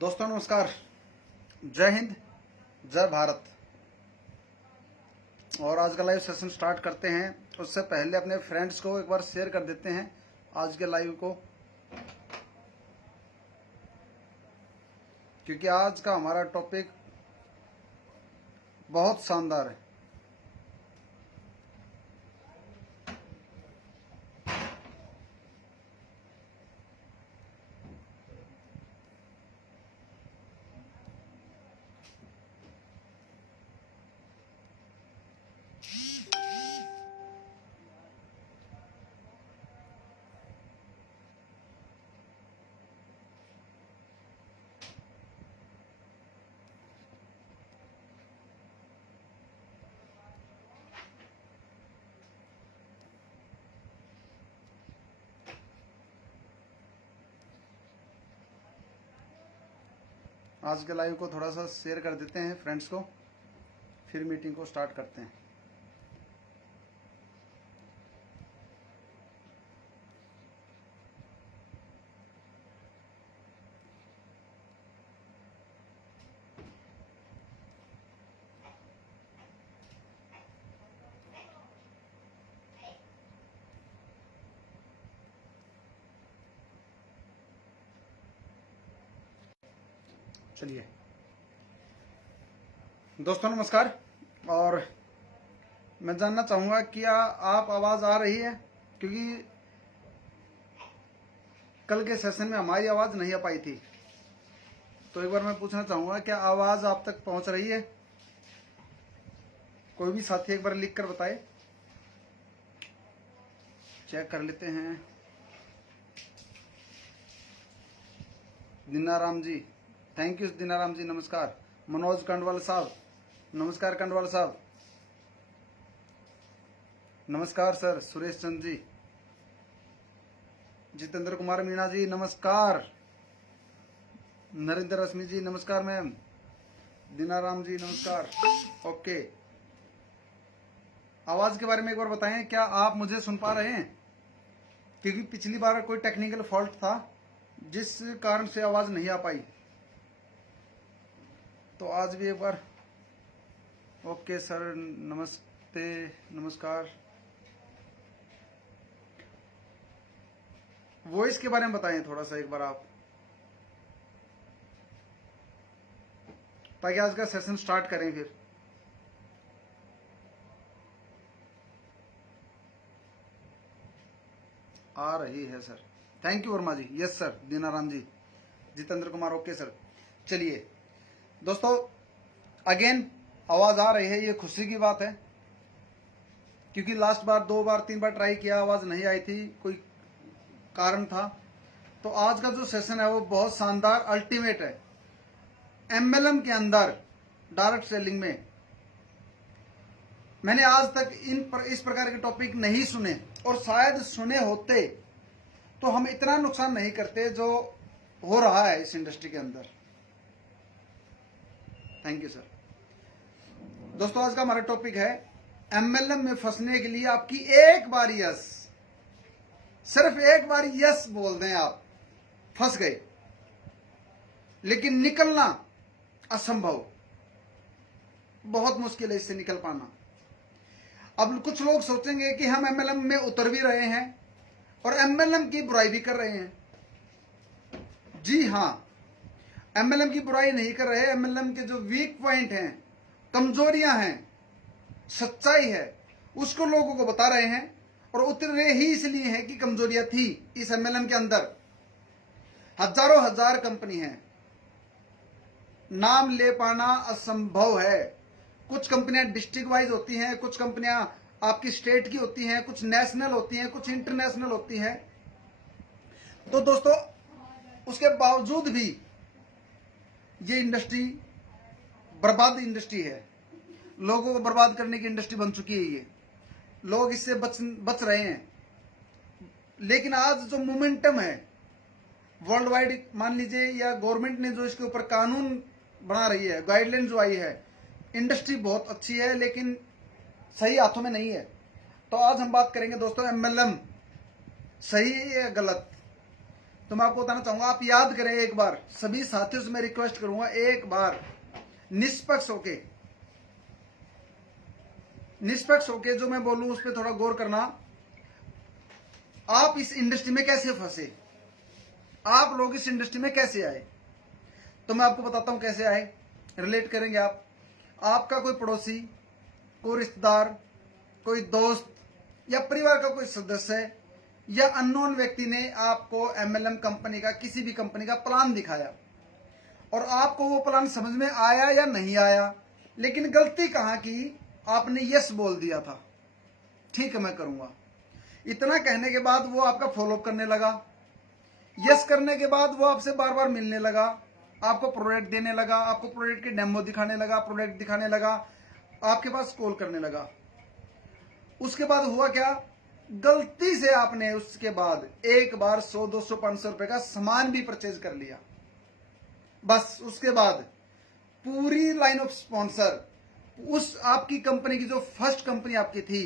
दोस्तों नमस्कार, जय हिंद, जय भारत। और आज का लाइव सेशन स्टार्ट करते हैं। उससे पहले अपने फ्रेंड्स को एक बार शेयर कर देते हैं आज के लाइव को, क्योंकि आज का हमारा टॉपिक बहुत शानदार है। आज के लाइव को थोड़ा सा शेयर कर देते हैं फ्रेंड्स को, फिर मीटिंग को स्टार्ट करते हैं। चलिए दोस्तों नमस्कार। और मैं जानना चाहूंगा क्या आप आवाज आ रही है, क्योंकि कल के सेशन में हमारी आवाज नहीं आ पाई थी। तो एक बार मैं पूछना चाहूंगा क्या आवाज आप तक पहुंच रही है? कोई भी साथी एक बार लिख कर बताए, चेक कर लेते हैं। दीनाराम जी, थैंक यू दीनाराम जी, नमस्कार। मनोज कंडवाल साहब, नमस्कार कंडवाल साहब, नमस्कार सर। सुरेश चंद जी, जितेंद्र कुमार मीणा जी नमस्कार। नरेंद्र रश्मि जी नमस्कार मैम। दीनाराम जी नमस्कार। ओके, आवाज के बारे में एक बार बताएं, क्या आप मुझे सुन पा रहे हैं? क्योंकि पिछली बार कोई टेक्निकल फॉल्ट था जिस कारण से आवाज नहीं आ पाई। तो आज भी एक बार। ओके सर, नमस्ते, नमस्कार। वॉइस के बारे में बताएं थोड़ा सा एक बार आप, ताकि आज का सेशन स्टार्ट करें। फिर आ रही है sir, thank you Verma ji. Yes sir, Dinaram ji, Jitendra Kumar, okay sir. चलिए दोस्तों, अगेन आवाज आ रही है, ये खुशी की बात है, क्योंकि लास्ट बार 2 बार 3 बार ट्राई किया, आवाज नहीं आई थी, कोई कारण था। तो आज का जो सेशन है वो बहुत शानदार, अल्टीमेट है। एमएलएम के अंदर डायरेक्ट सेलिंग में मैंने आज तक इस प्रकार के टॉपिक नहीं सुने, और शायद सुने होते तो हम इतना नुकसान नहीं करते जो हो रहा है इस इंडस्ट्री के अंदर। Thank you sir. दोस्तों आज का हमारा टॉपिक है एमएलएम में फंसने के लिए आपकी एक बार यस, सिर्फ एक बार यस बोल दें, आप फंस गए, लेकिन निकलना असंभव, बहुत मुश्किल है इससे निकल पाना। अब कुछ लोग सोचेंगे कि हम एमएलएम में उतर भी रहे हैं और एमएलएम की बुराई भी कर रहे हैं। जी हां, एमएलएम की बुराई नहीं कर रहे। एमएलएम के जो वीक पॉइंट हैं, कमजोरियां हैं, सच्चाई है, उसको लोगों को बता रहे हैं। और उतरे ही इसलिए हैं कि कमजोरियां थी इस एमएलएम के अंदर। हजारों हजार कंपनी है, नाम ले पाना असंभव है। कुछ कंपनियां डिस्ट्रिक्ट वाइज होती हैं, कुछ कंपनियां आपकी स्टेट की होती हैं, कुछ नेशनल होती हैं, कुछ इंटरनेशनल होती हैं। तो दोस्तों उसके बावजूद भी ये इंडस्ट्री बर्बाद इंडस्ट्री है, लोगों को बर्बाद करने की इंडस्ट्री बन चुकी है। ये लोग इससे बच रहे हैं। लेकिन आज जो मोमेंटम है वर्ल्ड वाइड, मान लीजिए, या गवर्नमेंट ने जो इसके ऊपर कानून बना रही है, गाइडलाइन जो आई है, इंडस्ट्री बहुत अच्छी है, लेकिन सही हाथों में नहीं है। तो आज हम बात करेंगे दोस्तों एमएलएम सही है या गलत। तो मैं आपको बताना चाहूंगा, आप याद करें एक बार, सभी साथियों से मैं रिक्वेस्ट करूंगा, एक बार निष्पक्ष होके जो मैं बोलूं उस पर थोड़ा गौर करना। आप इस इंडस्ट्री में कैसे फंसे, आप लोग इस इंडस्ट्री में कैसे आए? तो मैं आपको बताता हूं कैसे आए, रिलेट करेंगे आप। आपका कोई पड़ोसी, कोई रिश्तेदार, कोई दोस्त या परिवार का कोई सदस्य या अननोन व्यक्ति ने आपको एमएलएम कंपनी का, किसी भी कंपनी का प्लान दिखाया और आपको वो प्लान समझ में आया या नहीं आया, लेकिन गलती कहां की, आपने यस बोल दिया था, ठीक है मैं करूंगा। इतना कहने के बाद वो आपका फॉलोअप करने लगा, यस करने के बाद वो आपसे बार बार मिलने लगा, आपको प्रोडक्ट देने लगा, आपको प्रोडक्ट के डेमो दिखाने लगा, प्रोडक्ट दिखाने लगा, आपके पास कॉल करने लगा। उसके बाद हुआ क्या, गलती से आपने उसके बाद एक बार 100, 200, 500 रुपए का सामान भी परचेज कर लिया। बस उसके बाद पूरी लाइन ऑफ स्पॉन्सर, उस आपकी कंपनी की जो फर्स्ट कंपनी आपकी थी,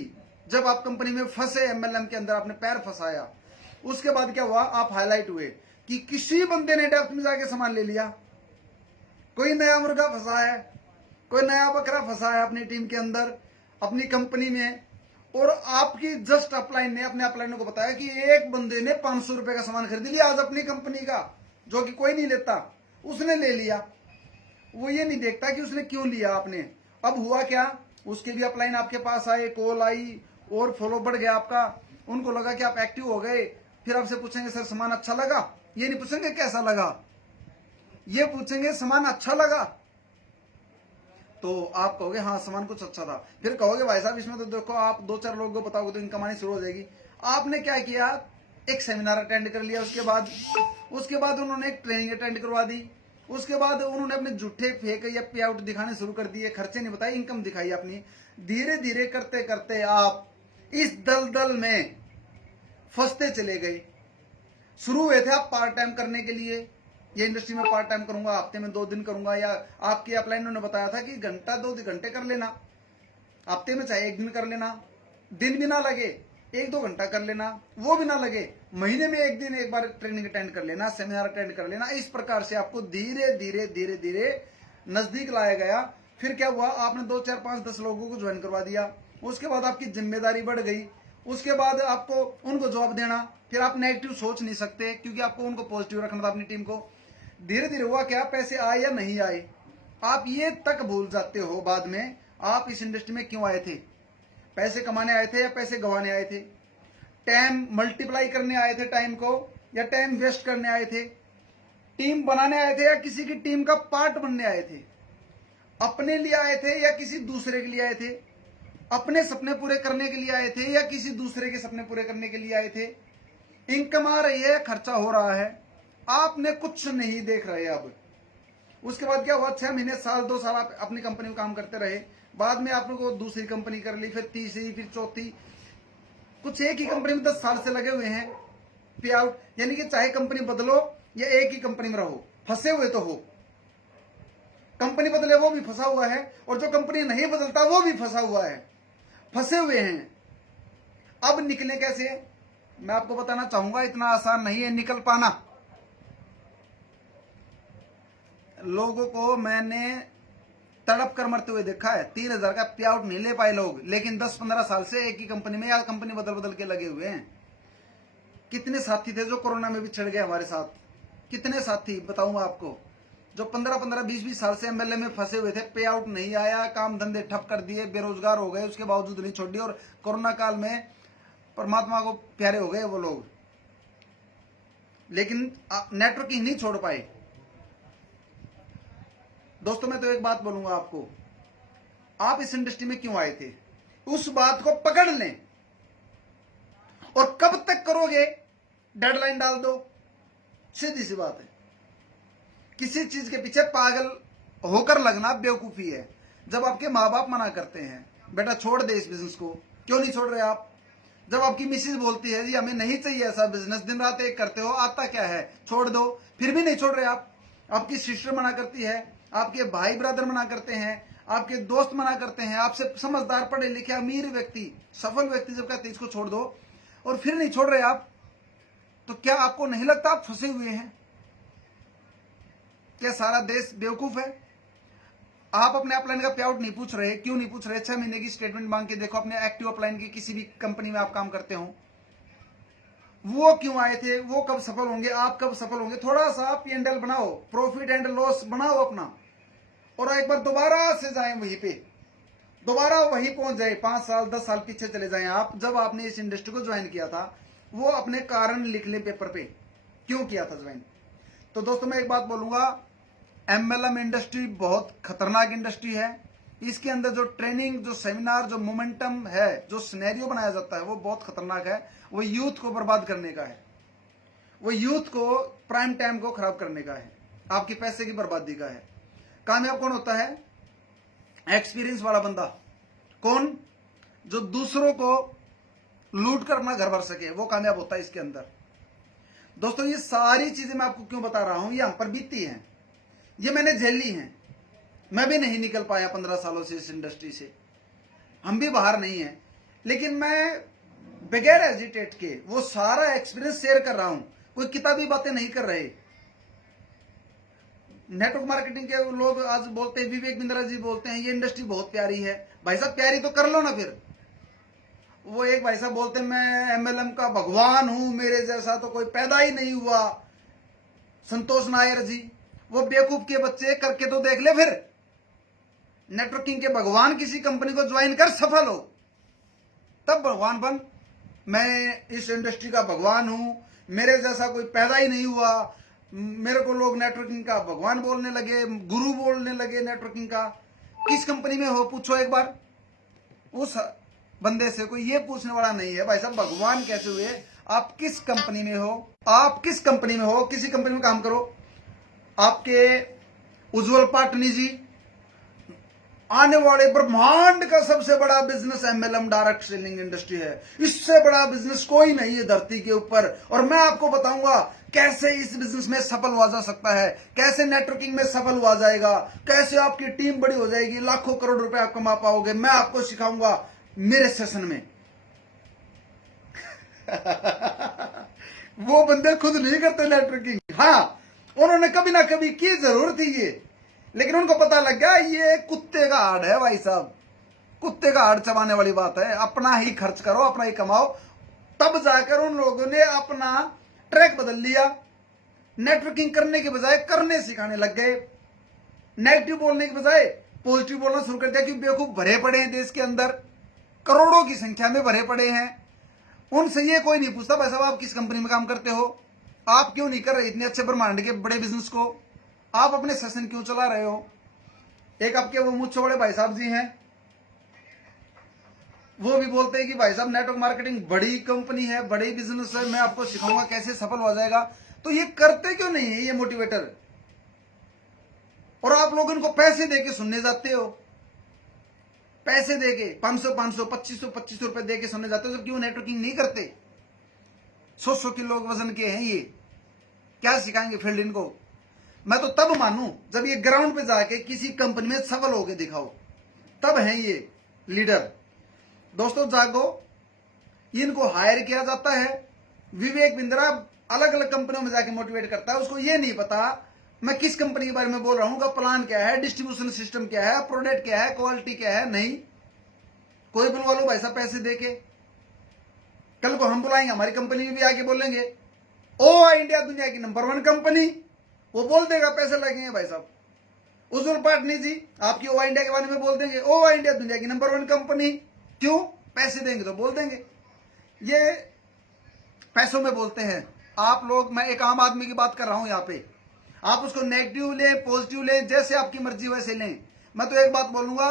जब आप कंपनी में फंसे, एमएलएम के अंदर आपने पैर फंसाया, उसके बाद क्या हुआ, आप हाईलाइट हुए कि किसी बंदे ने डेप्थ में जाके सामान ले लिया, कोई नया मुर्गा फंसा है, कोई नया बकरा फंसा है अपनी टीम के अंदर, अपनी कंपनी में। और आपकी जस्ट अपलाइन ने अपने अपलाइनों को बताया कि एक बंदे ने 500 रुपए का सामान खरीद लिया आज अपनी कंपनी का, जो कि कोई नहीं लेता, उसने ले लिया। वो ये नहीं देखता कि उसने क्यों लिया आपने। अब हुआ क्या, उसके भी अपलाइन आपके पास आए, कॉल आई और फॉलो बढ़ गया आपका। उनको लगा कि आप एक्टिव हो गए, फिर आपसे पूछेंगे सर सामान अच्छा लगा, ये नहीं पूछेंगे कैसा लगा, ये पूछेंगे सामान अच्छा लगा। तो आप कहोगे हाँ सामान कुछ अच्छा था, फिर कहोगे भाई साहब इसमें तो देखो आप 2-4 लोगों को बताओगे तो इनकम आनी शुरू हो जाएगी। आपने क्या किया, एक सेमिनार अटेंड कर लिया, उसके बाद उन्होंने एक ट्रेनिंग अटेंड करवा दी, उसके बाद उन्होंने अपने झूठे फेक या पे आउट दिखाने शुरू कर दिए, खर्चे नहीं बताए, इनकम दिखाई अपनी। धीरे धीरे करते करते आप इस दलदल में फंसते चले गए। शुरू हुए थे आप पार्ट टाइम करने के लिए, ये इंडस्ट्री में पार्ट टाइम करूंगा, हफ्ते में 2 दिन करूंगा, या आपके अपलाइनों ने बताया था कि घंटा 2 घंटे कर लेना, हफ्ते में चाहे 1 दिन कर लेना, दिन भी ना लगे 1-2 घंटा कर लेना, वो भी ना लगे, महीने में 1 दिन एक बार ट्रेनिंग अटेंड कर लेना, सेमिनार अटेंड कर लेना। इस प्रकार से आपको धीरे धीरे धीरे धीरे नजदीक लाया गया। फिर क्या हुआ, आपने 2, 4, 5, 10 लोगों को ज्वाइन करवा दिया, उसके बाद आपकी जिम्मेदारी बढ़ गई, उसके बाद आपको उनको जवाब देना, फिर आप नेगेटिव सोच नहीं सकते क्योंकि आपको उनको पॉजिटिव रखना था अपनी टीम को। धीरे धीरे हुआ क्या, पैसे आए या नहीं आए, आप ये तक भूल जाते हो बाद में आप इस इंडस्ट्री में क्यों आए थे। पैसे कमाने आए थे या पैसे गंवाने आए थे, टाइम मल्टीप्लाई करने आए थे टाइम को, या टाइम वेस्ट करने आए थे, टीम बनाने आए थे या किसी की टीम का पार्ट बनने आए थे, अपने लिए आए थे या किसी दूसरे के लिए आए थे, अपने सपने पूरे करने के लिए आए थे या किसी दूसरे के सपने पूरे करने के लिए आए थे। इनकम आ रही है, खर्चा हो रहा है, आपने कुछ नहीं देख रहे। अब उसके बाद क्या हुआ, 6 महीने, साल, 2 साल आप अपनी कंपनी में काम करते रहे, बाद में आपने को दूसरी कंपनी कर ली, फिर तीसरी, फिर चौथी, कुछ एक ही कंपनी में 10 साल से लगे हुए हैं पे आउट। यानी कि चाहे कंपनी बदलो या एक ही कंपनी में रहो, फंसे हुए तो हो। कंपनी बदले वो भी फंसा हुआ है, और जो कंपनी नहीं बदलता वो भी फंसा हुआ है, फंसे हुए हैं। अब निकले कैसे, मैं आपको बताना चाहूंगा, इतना आसान नहीं है निकल पाना। लोगों को मैंने तड़प कर मरते हुए देखा है, 3000 का पे आउट नहीं ले पाए लोग, लेकिन 10-15 साल से एक ही कंपनी में या कंपनी बदल बदल के लगे हुए हैं। कितने साथी थे जो कोरोना में भी छिड़ गए हमारे साथ, कितने साथी बताऊंगा आपको, जो 15-15, 20-20 साल से एमएलए में फंसे हुए थे, पे आउट नहीं आया, काम धंधे ठप कर दिए, बेरोजगार हो गए, उसके बावजूद नहीं छोड़ी, और कोरोना काल में परमात्मा को प्यारे हो गए वो लोग, लेकिन नेटवर्किंग नहीं छोड़ पाए। दोस्तों मैं तो एक बात बोलूंगा आपको, आप इस इंडस्ट्री में क्यों आए थे, उस बात को पकड़ लें। और कब तक करोगे, डेडलाइन डाल दो, सीधी सी बात है। किसी चीज के पीछे पागल होकर लगना बेवकूफी है। जब आपके माँ बाप मना करते हैं बेटा छोड़ दे इस बिजनेस को, क्यों नहीं छोड़ रहे आप। जब आपकी मिसेज बोलती है जी हमें नहीं चाहिए ऐसा बिजनेस, दिन रात एक करते हो, आता क्या है, छोड़ दो, फिर भी नहीं छोड़ रहे आप। आपकी सिस्टर मना करती है, आपके भाई ब्रदर मना करते हैं, आपके दोस्त मना करते हैं, आपसे समझदार पढ़े लिखे अमीर व्यक्ति, सफल व्यक्ति जब कहते हैं इसको छोड़ दो, और फिर नहीं छोड़ रहे आप। तो क्या आपको नहीं लगता आप फंसे हुए हैं? क्या सारा देश बेवकूफ है? आप अपने अपलाइन का पे आउट नहीं पूछ रहे, क्यों नहीं पूछ रहे? 6 महीने की स्टेटमेंट मांग के देखो अपने एक्टिव अपलाइन की, किसी भी कंपनी में आप काम करते हो, वो क्यों आए थे, वो कब सफल होंगे, आप कब सफल होंगे? थोड़ा सा P&L बनाओ, प्रॉफिट एंड लॉस बनाओ अपना, और एक बार दोबारा से जाएं वहीं पे, दोबारा वहीं पहुंच जाए, 5 साल 10 साल पीछे चले जाएं आप, जब आपने इस इंडस्ट्री को ज्वाइन किया था। वो अपने कारण लिख ले पेपर पे, क्यों किया था ज्वाइन। तो दोस्तों मैं एक बात बोलूंगा, MLM इंडस्ट्री बहुत खतरनाक इंडस्ट्री है। इसके अंदर जो ट्रेनिंग, जो सेमिनार, जो मोमेंटम है, जो सिनेरियो बनाया जाता है, वो बहुत खतरनाक है। वो यूथ को बर्बाद करने का है, वो यूथ को, प्राइम टाइम को खराब करने का है, आपके पैसे की बर्बादी का है। कामयाब कौन होता है? एक्सपीरियंस वाला बंदा। कौन? जो दूसरों को लूट कर अपना घर भर सके, वो कामयाब होता है इसके अंदर। दोस्तों ये सारी चीजें मैं आपको क्यों बता रहा हूं, ये हम पर बीती हैं, ये मैंने झेली हैं। मैं भी नहीं निकल पाया 15 सालों से इस इंडस्ट्री से, हम भी बाहर नहीं हैं, लेकिन मैं बगैर एजिटेट के वो सारा एक्सपीरियंस शेयर कर रहा हूं, कोई किताबी बातें नहीं कर रहे। नेटवर्क मार्केटिंग के लोग आज बोलते हैं, विवेक बिंद्रा जी बोलते हैं ये इंडस्ट्री बहुत प्यारी है। भाई साहब प्यारी तो कर लो ना फिर। वो एक भाई साहब बोलते हैं मैं MLM का भगवान हूं, मेरे जैसा तो कोई पैदा ही नहीं हुआ, संतोष नायर जी। वो बेवकूफ के बच्चे, करके तो देख ले फिर। नेटवर्किंग के भगवान किसी कंपनी को ज्वाइन कर, सफल हो, तब भगवान बन। मैं इस इंडस्ट्री का भगवान हूं, मेरे जैसा कोई पैदा ही नहीं हुआ, मेरे को लोग नेटवर्किंग का भगवान बोलने लगे, गुरु बोलने लगे नेटवर्किंग का। किस कंपनी में हो पूछो एक बार उस बंदे से, कोई ये पूछने वाला नहीं है भाई साहब भगवान कैसे हुए, आप किस कंपनी में हो, आप किस कंपनी में हो, किसी कंपनी में काम करो। आपके उज्जवल पाटनी जी, आने वाले ब्रह्मांड का सबसे बड़ा business MLM direct selling industry है, इससे बड़ा बिजनेस कोई नहीं है धरती के ऊपर। और मैं आपको बताऊंगा कैसे इस बिजनेस में सफल हुआ जा सकता है, कैसे नेटवर्किंग में सफल हुआ जाएगा, कैसे आपकी टीम बड़ी हो जाएगी, लाखों करोड़ रुपए आप कमा पाओगे। मैं आपको सिखाऊंगा मेरे सेशन में। वो बंदे खुद नहीं करते नेटवर्किंग, हाँ उन्होंने कभी ना कभी की जरूर थी ये, लेकिन उनको पता लग गया ये कुत्ते का हाड़ है भाई साहब, कुत्ते का हाड़ चबाने वाली बात है। अपना ही खर्च करो, अपना ही कमाओ। तब जाकर उन लोगों ने अपना ट्रैक बदल लिया, नेटवर्किंग करने के बजाय करने सिखाने लग गए, नेगेटिव बोलने के बजाय पॉजिटिव बोलना शुरू कर दिया। क्योंकि बेवकूफ भरे पड़े हैं देश के अंदर, करोड़ों की संख्या में भरे पड़े हैं। उनसे ये कोई नहीं पूछता भाई साहब आप किस कंपनी में काम करते हो, आप क्यों नहीं कर रहे इतने अच्छे ब्रह्मांड के बड़े बिजनेस को, आप अपने सेशन क्यों चला रहे हो। एक आपके वो मुझसे बड़े भाई साहब जी हैं, वो भी बोलते हैं कि भाई साहब नेटवर्क मार्केटिंग बड़ी कंपनी है, बड़ी बिजनेस है, मैं आपको सिखाऊंगा कैसे सफल हो जाएगा। तो ये करते क्यों नहीं है ये मोटिवेटर, और आप लोग इनको पैसे देके सुनने जाते हो, पैसे देके 500 500 2500 रुपए देके सुनने जाते हो। तो क्यों नेटवर्किंग नहीं करते? 100 किलो वजन के हैं ये, क्या सिखाएंगे फील्ड इनको। मैं तो तब मानूं जब ये ग्राउंड पे जाके किसी कंपनी में सफल होके दिखाओ, तब है ये लीडर। दोस्तों जागो, इनको हायर किया जाता है। विवेक बिंद्रा अलग अलग कंपनियों में जाके मोटिवेट करता है, उसको ये नहीं पता मैं किस कंपनी के बारे में बोल रहा हूं, का प्लान क्या है, डिस्ट्रीब्यूशन सिस्टम क्या है, प्रोडक्ट क्या है, क्वालिटी क्या है। नहीं, कोई बुलवा लो भाई साहब पैसे देके, कल को हम बुलाएंगे हमारी कंपनी में भी आके बोलेंगे ओ इंडिया दुनिया की नंबर 1 कंपनी, वो बोल देगा पैसे लगेंगे भाई साहब। उज्जवल पाटनी जी आपकी ओ इंडिया के बारे में बोल देंगे ओ इंडिया दुनिया की नंबर 1 कंपनी। क्यों? पैसे देंगे तो बोल देंगे, ये पैसों में बोलते हैं आप लोग। मैं एक आम आदमी की बात कर रहा हूं यहाँ पे, आप उसको नेगेटिव लें पॉजिटिव लें, जैसे आपकी मर्जी वैसे लें। मैं तो एक बात बोलूंगा,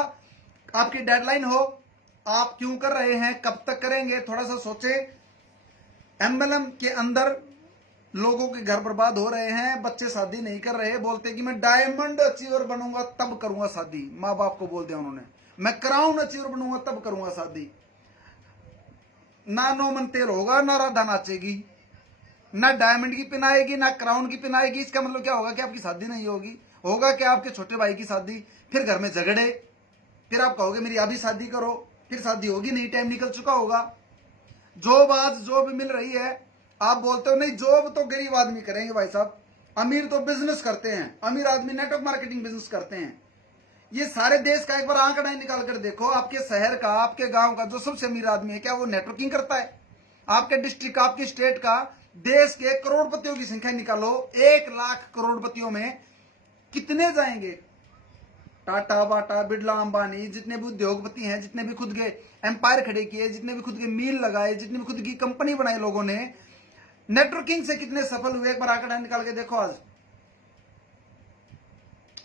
आपकी डेडलाइन हो, आप क्यों कर रहे हैं, कब तक करेंगे, थोड़ा सा सोचें। MLM के अंदर लोगों के घर बर्बाद हो रहे हैं, बच्चे शादी नहीं कर रहे, बोलते हैं कि मैं डायमंड अचीवर बनूंगा तब करूंगा शादी। माँ बाप को बोल दिया उन्होंने, मैं क्राउन अचीवर बनूंगा तब करूंगा शादी। ना नोमन तेल होगा, ना राधा नाचेगी, ना डायमंड की पिन आएगी, ना क्राउन की पिन आएगी। इसका मतलब क्या होगा कि आपकी शादी नहीं होगी। होगा क्या? आपके छोटे भाई की शादी, फिर घर में झगड़े, फिर आप कहोगे मेरी अभी शादी करो, फिर शादी होगी नहीं, टाइम निकल चुका होगा। जॉब आज जॉब मिल रही है, आप बोलते हो नहीं जॉब तो गरीब आदमी करेंगे भाई साहब, अमीर तो बिजनेस करते हैं, अमीर आदमी नेटवर्क मार्केटिंग बिजनेस करते हैं। ये सारे देश का एक बार आंकड़ा निकाल कर देखो, आपके शहर का, आपके गांव का जो सबसे अमीर आदमी है, क्या वो नेटवर्किंग करता है? आपके डिस्ट्रिक्ट का, आपकी स्टेट का, देश के करोड़पतियों की संख्या निकालो, 1 लाख करोड़पतियों में कितने जाएंगे? टाटा, बाटा, बिरला, अंबानी, जितने भी उद्योगपति हैं, जितने भी खुद के एम्पायर खड़े किए, जितने भी खुद के मिल लगाए, जितनी भी खुद की कंपनी बनाई लोगों ने, नेटवर्किंग से कितने सफल हुए? एक बार आंकड़ा निकाल के देखो। आज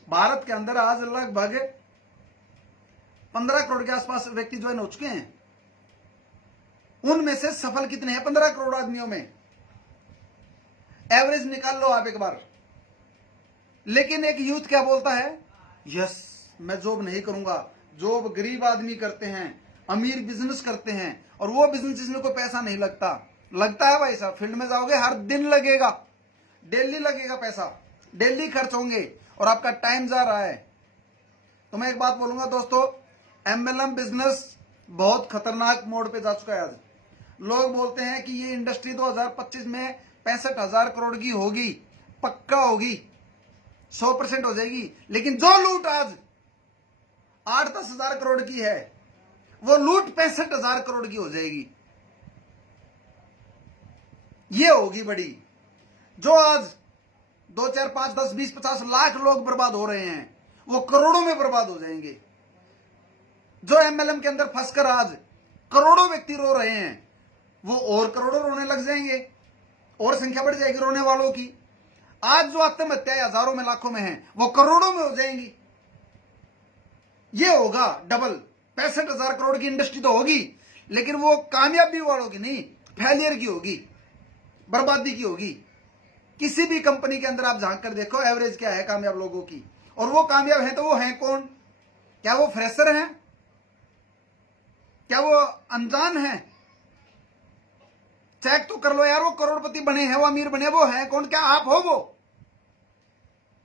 भारत के अंदर आज लगभग 15 करोड़ के आसपास व्यक्ति ज्वाइन हो चुके हैं। उनमें से सफल कितने हैं? 15 करोड़ आदमियों में एवरेज निकाल लो आप एक बार। लेकिन एक यूथ क्या बोलता है? यस, मैं जॉब नहीं करूंगा, जॉब गरीब आदमी करते हैं, अमीर बिजनेस करते हैं, और वो बिजनेस जिसमें कोई पैसा नहीं लगता। लगता है भाई साहब, फील्ड में जाओगे हर दिन लगेगा, डेली लगेगा पैसा, डेली खर्च होंगे, और आपका टाइम जा रहा है। तो मैं एक बात बोलूंगा दोस्तों, एमएलएम बिजनेस बहुत खतरनाक मोड पे जा चुका है। आज लोग बोलते हैं कि ये इंडस्ट्री 2025 में 65,000 करोड़ की होगी, पक्का होगी, 100% हो जाएगी। लेकिन जो लूट आज 8-10 हजार करोड़ की है, वो लूट 65,000 करोड़ की हो जाएगी। ये होगी बड़ी। जो आज 2, 4, 5, 10, 20, 50 लाख लोग बर्बाद हो रहे हैं, वो करोड़ों में बर्बाद हो जाएंगे। जो एमएलएम के अंदर फंसकर आज करोड़ों व्यक्ति रो रहे हैं, वो और करोड़ों रोने लग जाएंगे, और संख्या बढ़ जाएगी रोने वालों की। आज जो आत्महत्याएं हजारों में, लाखों में हैं, वो करोड़ों में हो जाएंगी। ये होगा डबल। 65,000 करोड़ की इंडस्ट्री तो होगी, लेकिन वो कामयाबी वालों की नहीं, फेलियर की होगी, बर्बादी की होगी। किसी भी कंपनी के अंदर आप झांक कर देखो एवरेज क्या है कामयाब लोगों की, और वो कामयाब है तो वो हैं कौन? क्या वो फ्रेशर हैं? क्या वो अनजान हैं? चेक तो कर लो यार, वो करोड़पति बने हैं, वो अमीर बने, वो हैं कौन? क्या आप हो? वो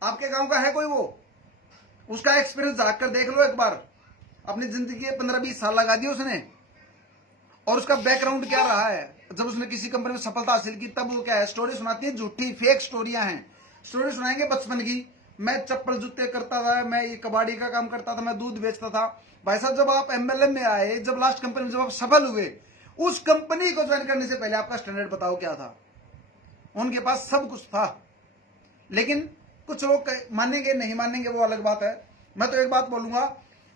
आपके गांव का है कोई? वो उसका एक्सपीरियंस झांक कर देख लो एक बार। अपनी जिंदगी के 15-20 साल लगा दिए उसने, और उसका बैकग्राउंड क्या रहा है जब उसने किसी कंपनी में सफलता हासिल की। तब वो क्या है, स्टोरी सुनाती है, झूठी फेक स्टोरियां हैं। स्टोरी सुनाएंगे बचपन की, मैं चप्पल जूते करता था, मैं ये कबाड़ी का काम करता था, मैं दूध बेचता था। भाई साहब, जब आप एमएलएम में आए, जब लास्ट कंपनी में जब आप सफल हुए, उस कंपनी को ज्वाइन करने से पहले आपका स्टैंडर्ड बताओ क्या था? उनके पास सब कुछ था, लेकिन कुछ लोग मानेंगे नहीं मानेंगे वो अलग बात है। मैं तो एक बात बोलूंगा,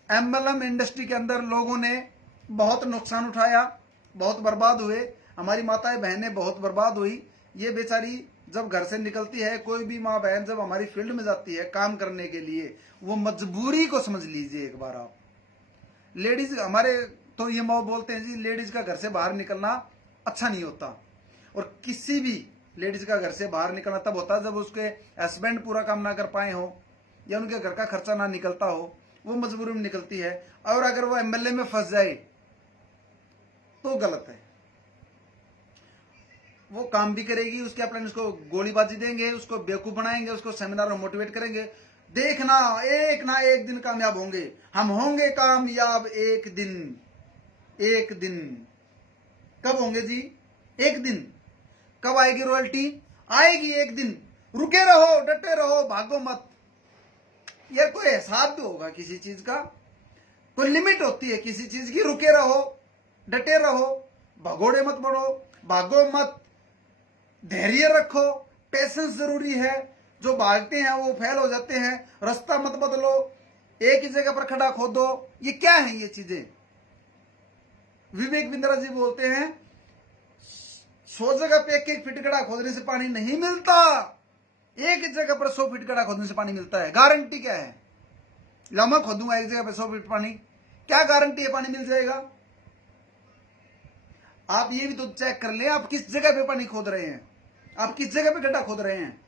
एमएलएम इंडस्ट्री के अंदर लोगों ने बहुत नुकसान उठाया, बहुत बर्बाद हुए, हमारी माताएं बहनें बहुत बर्बाद हुई। ये बेचारी जब घर से निकलती है, कोई भी माँ बहन जब हमारी फील्ड में जाती है काम करने के लिए, वो मजबूरी को समझ लीजिए एक बार आप। लेडीज हमारे तो ये माँ बोलते हैं जी, लेडीज का घर से बाहर निकलना अच्छा नहीं होता, और किसी भी लेडीज का घर से बाहर निकलना तब होता है जब उसके हस्बैंड पूरा काम ना कर पाए हो, या उनके घर का खर्चा ना निकलता हो, वो मजबूरी में निकलती है। और अगर वो एमएलए में फंस जाए तो गलत है। वो काम भी करेगी, उसके अपने उसको गोलीबाजी देंगे, उसको बेवकूफ बनाएंगे, उसको सेमिनार में मोटिवेट करेंगे। देखना एक ना एक दिन कामयाब होंगे, हम होंगे कामयाब एक दिन। एक दिन कब होंगे जी? एक दिन। कब आएगी रॉयल्टी? आएगी एक दिन। रुके रहो, डटे रहो, भागो मत। यार कोई हिसाब भी होगा किसी चीज का, कोई लिमिट होती है किसी चीज की। रुके रहो, डटे रहो, भगोड़े मत बढ़ो, भागो मत, धैर्य रखो, पेशेंस जरूरी है। जो भागते हैं वो फेल हो जाते हैं। रास्ता मत बदलो, एक ही जगह पर खड़ा खोदो। ये क्या है ये चीजें? विवेक बिंद्रा जी बोलते हैं 100 जगह पे 1-1 फीट गड्ढा खोदने से पानी नहीं मिलता, एक ही जगह पर 100 फीट गड्ढा खोदने से पानी मिलता है। गारंटी क्या है? मैं खोदूंगा एक जगह पे 100 फीट पानी, क्या गारंटी है पानी मिल जाएगा? आप ये भी तो चेक कर लें, आप किस जगह पे पानी खोद रहे हैं, आप किस जगह पे गड्ढा खोद रहे हैं।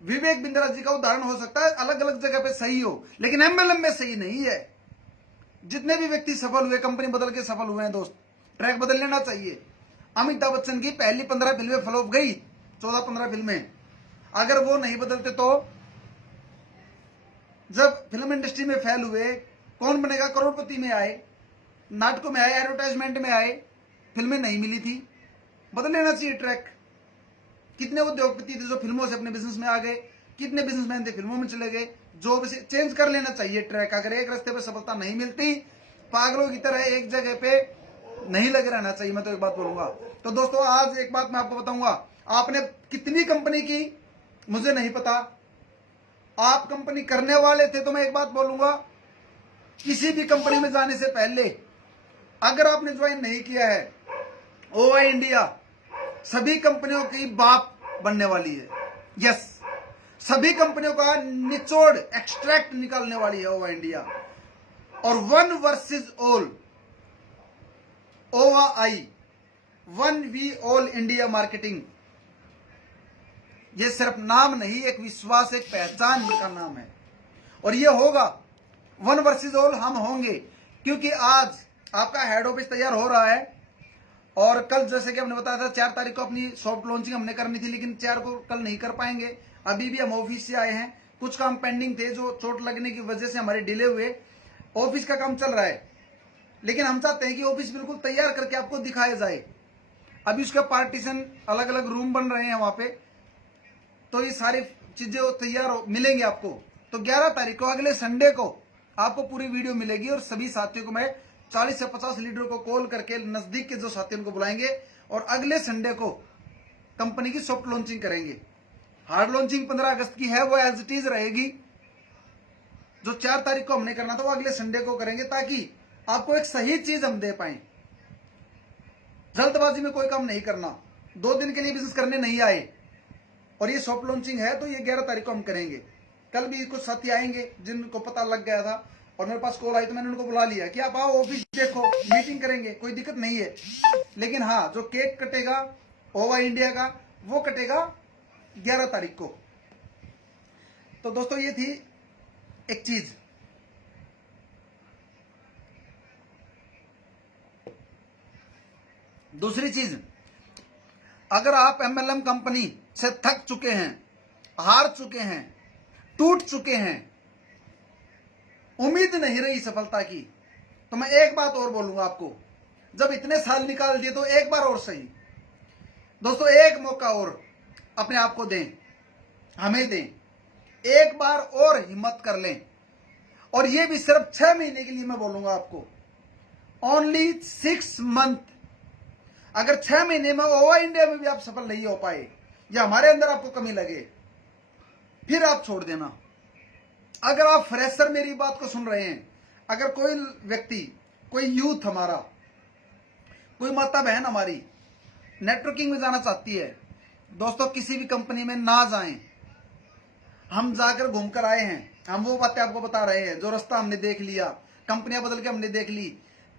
विवेक बिंद्रा जी का उदाहरण हो सकता है अलग अलग जगह पे सही हो, लेकिन एमएलएम में सही नहीं है। जितने भी व्यक्ति सफल हुए, कंपनी बदल के सफल हुए हैं दोस्त, ट्रैक बदल लेना चाहिए। अमिताभ बच्चन की पहली 15 फिल्में फ्लॉप गई, 14-15 फिल्में। अगर वो नहीं बदलते तो जब फिल्म इंडस्ट्री में फेल हुए, कौन बनेगा करोड़पति में आए, नाटकों में आए, एडवर्टाइजमेंट में आए, फिल्में नहीं मिली थी। बदल लेना चाहिए ट्रैक। कितने उद्योगपति थे जो फिल्मों से अपने बिजनेस में आ गए, कितने बिजनेसमैन थे फिल्मों में चले गए। जो चेंज कर लेना चाहिए ट्रैक। अगर एक रास्ते पे सफलता नहीं मिलती, पागलों की तरह एक जगह पे नहीं लगे रहना चाहिए। मैं तो एक बात बोलूंगा। तो दोस्तों आज एक बात मैं आपको बताऊंगा, आपने कितनी कंपनी की मुझे नहीं पता, आप कंपनी करने वाले थे तो मैं एक बात बोलूंगा, किसी भी कंपनी में जाने से पहले अगर आपने ज्वाइन नहीं किया है, ओवाई इंडिया सभी कंपनियों की बाप बनने वाली है। यस, सभी कंपनियों का निचोड़ एक्सट्रैक्ट निकालने वाली है ओवा इंडिया। और वन वर्सेस ऑल, ओवा आई, one we all India marketing, ये सिर्फ नाम नहीं, एक विश्वास, एक पहचान का नाम है। और ये होगा वन वर्सेस ऑल, हम होंगे। क्योंकि आज आपका हेड ऑफिस तैयार हो रहा है और कल जैसे कि हमने बताया था 4 तारीख को अपनी सॉफ्ट लॉन्चिंग हमने करनी थी, लेकिन 4 को कल नहीं कर पाएंगे। अभी भी हम ऑफिस से आए हैं, कुछ काम पेंडिंग थे जो चोट लगने की वजह से हमारे डिले हुए। ऑफिस का काम चल रहा है, लेकिन हम चाहते हैं कि ऑफिस बिल्कुल तैयार करके आपको दिखाया जाए। अभी उसका पार्टीशन, अलग अलग रूम बन रहे हैं वहां पे, तो ये सारी चीजें तैयार मिलेंगी आपको। तो 11 तारीख को अगले संडे को आपको पूरी वीडियो मिलेगी और सभी साथियों को मैं 40 से 50 लीडरों को कॉल करके नजदीक के जो साथियों को बुलाएंगे और अगले संडे को कंपनी की सॉफ्ट लॉन्चिंग करेंगे। हार्ड लॉन्चिंग 15 अगस्त की है, वो एज इट इज रहेगी। जो 4 तारीख को हमने करना था वो अगले संडे को करेंगे, ताकि आपको एक सही चीज हम दे पाए। जल्दबाजी में कोई काम नहीं करना, 2 दिन के लिए बिजनेस करने नहीं आए। और ये सॉफ्ट लॉन्चिंग है तो ये 11 तारीख को हम करेंगे। कल भी कुछ साथी आएंगे जिनको पता लग गया था और मेरे पास कॉल आई तो मैंने उनको बुला लिया कि आप आओ ऑफिस देखो, मीटिंग करेंगे, कोई दिक्कत नहीं है। लेकिन हाँ, जो केक कटेगा ओवा इंडिया का वो कटेगा 11 तारीख को। तो दोस्तों ये थी एक चीज। दूसरी चीज, अगर आप एमएलएम कंपनी से थक चुके हैं, हार चुके हैं, टूट चुके हैं, उम्मीद नहीं रही सफलता की, तो मैं एक बात और बोलूंगा आपको, जब इतने साल निकाल दिए तो एक बार और सही दोस्तों, एक मौका और अपने आप को दें, हमें दें, एक बार और हिम्मत कर लें। और ये भी सिर्फ 6 महीने के लिए मैं बोलूंगा आपको, ओनली 6 मंथ। अगर 6 महीने में ओवा इंडिया में भी आप सफल नहीं हो पाए या हमारे अंदर आपको कमी लगे, फिर आप छोड़ देना। अगर आप फ्रेशर मेरी बात को सुन रहे हैं, अगर कोई व्यक्ति, कोई यूथ हमारा, कोई माता बहन हमारी नेटवर्किंग में जाना चाहती है, दोस्तों किसी भी कंपनी में ना जाएं। हम जाकर घूमकर आए हैं, हम वो बातें आपको बता रहे हैं जो रास्ता हमने देख लिया, कंपनियां बदल के हमने देख ली।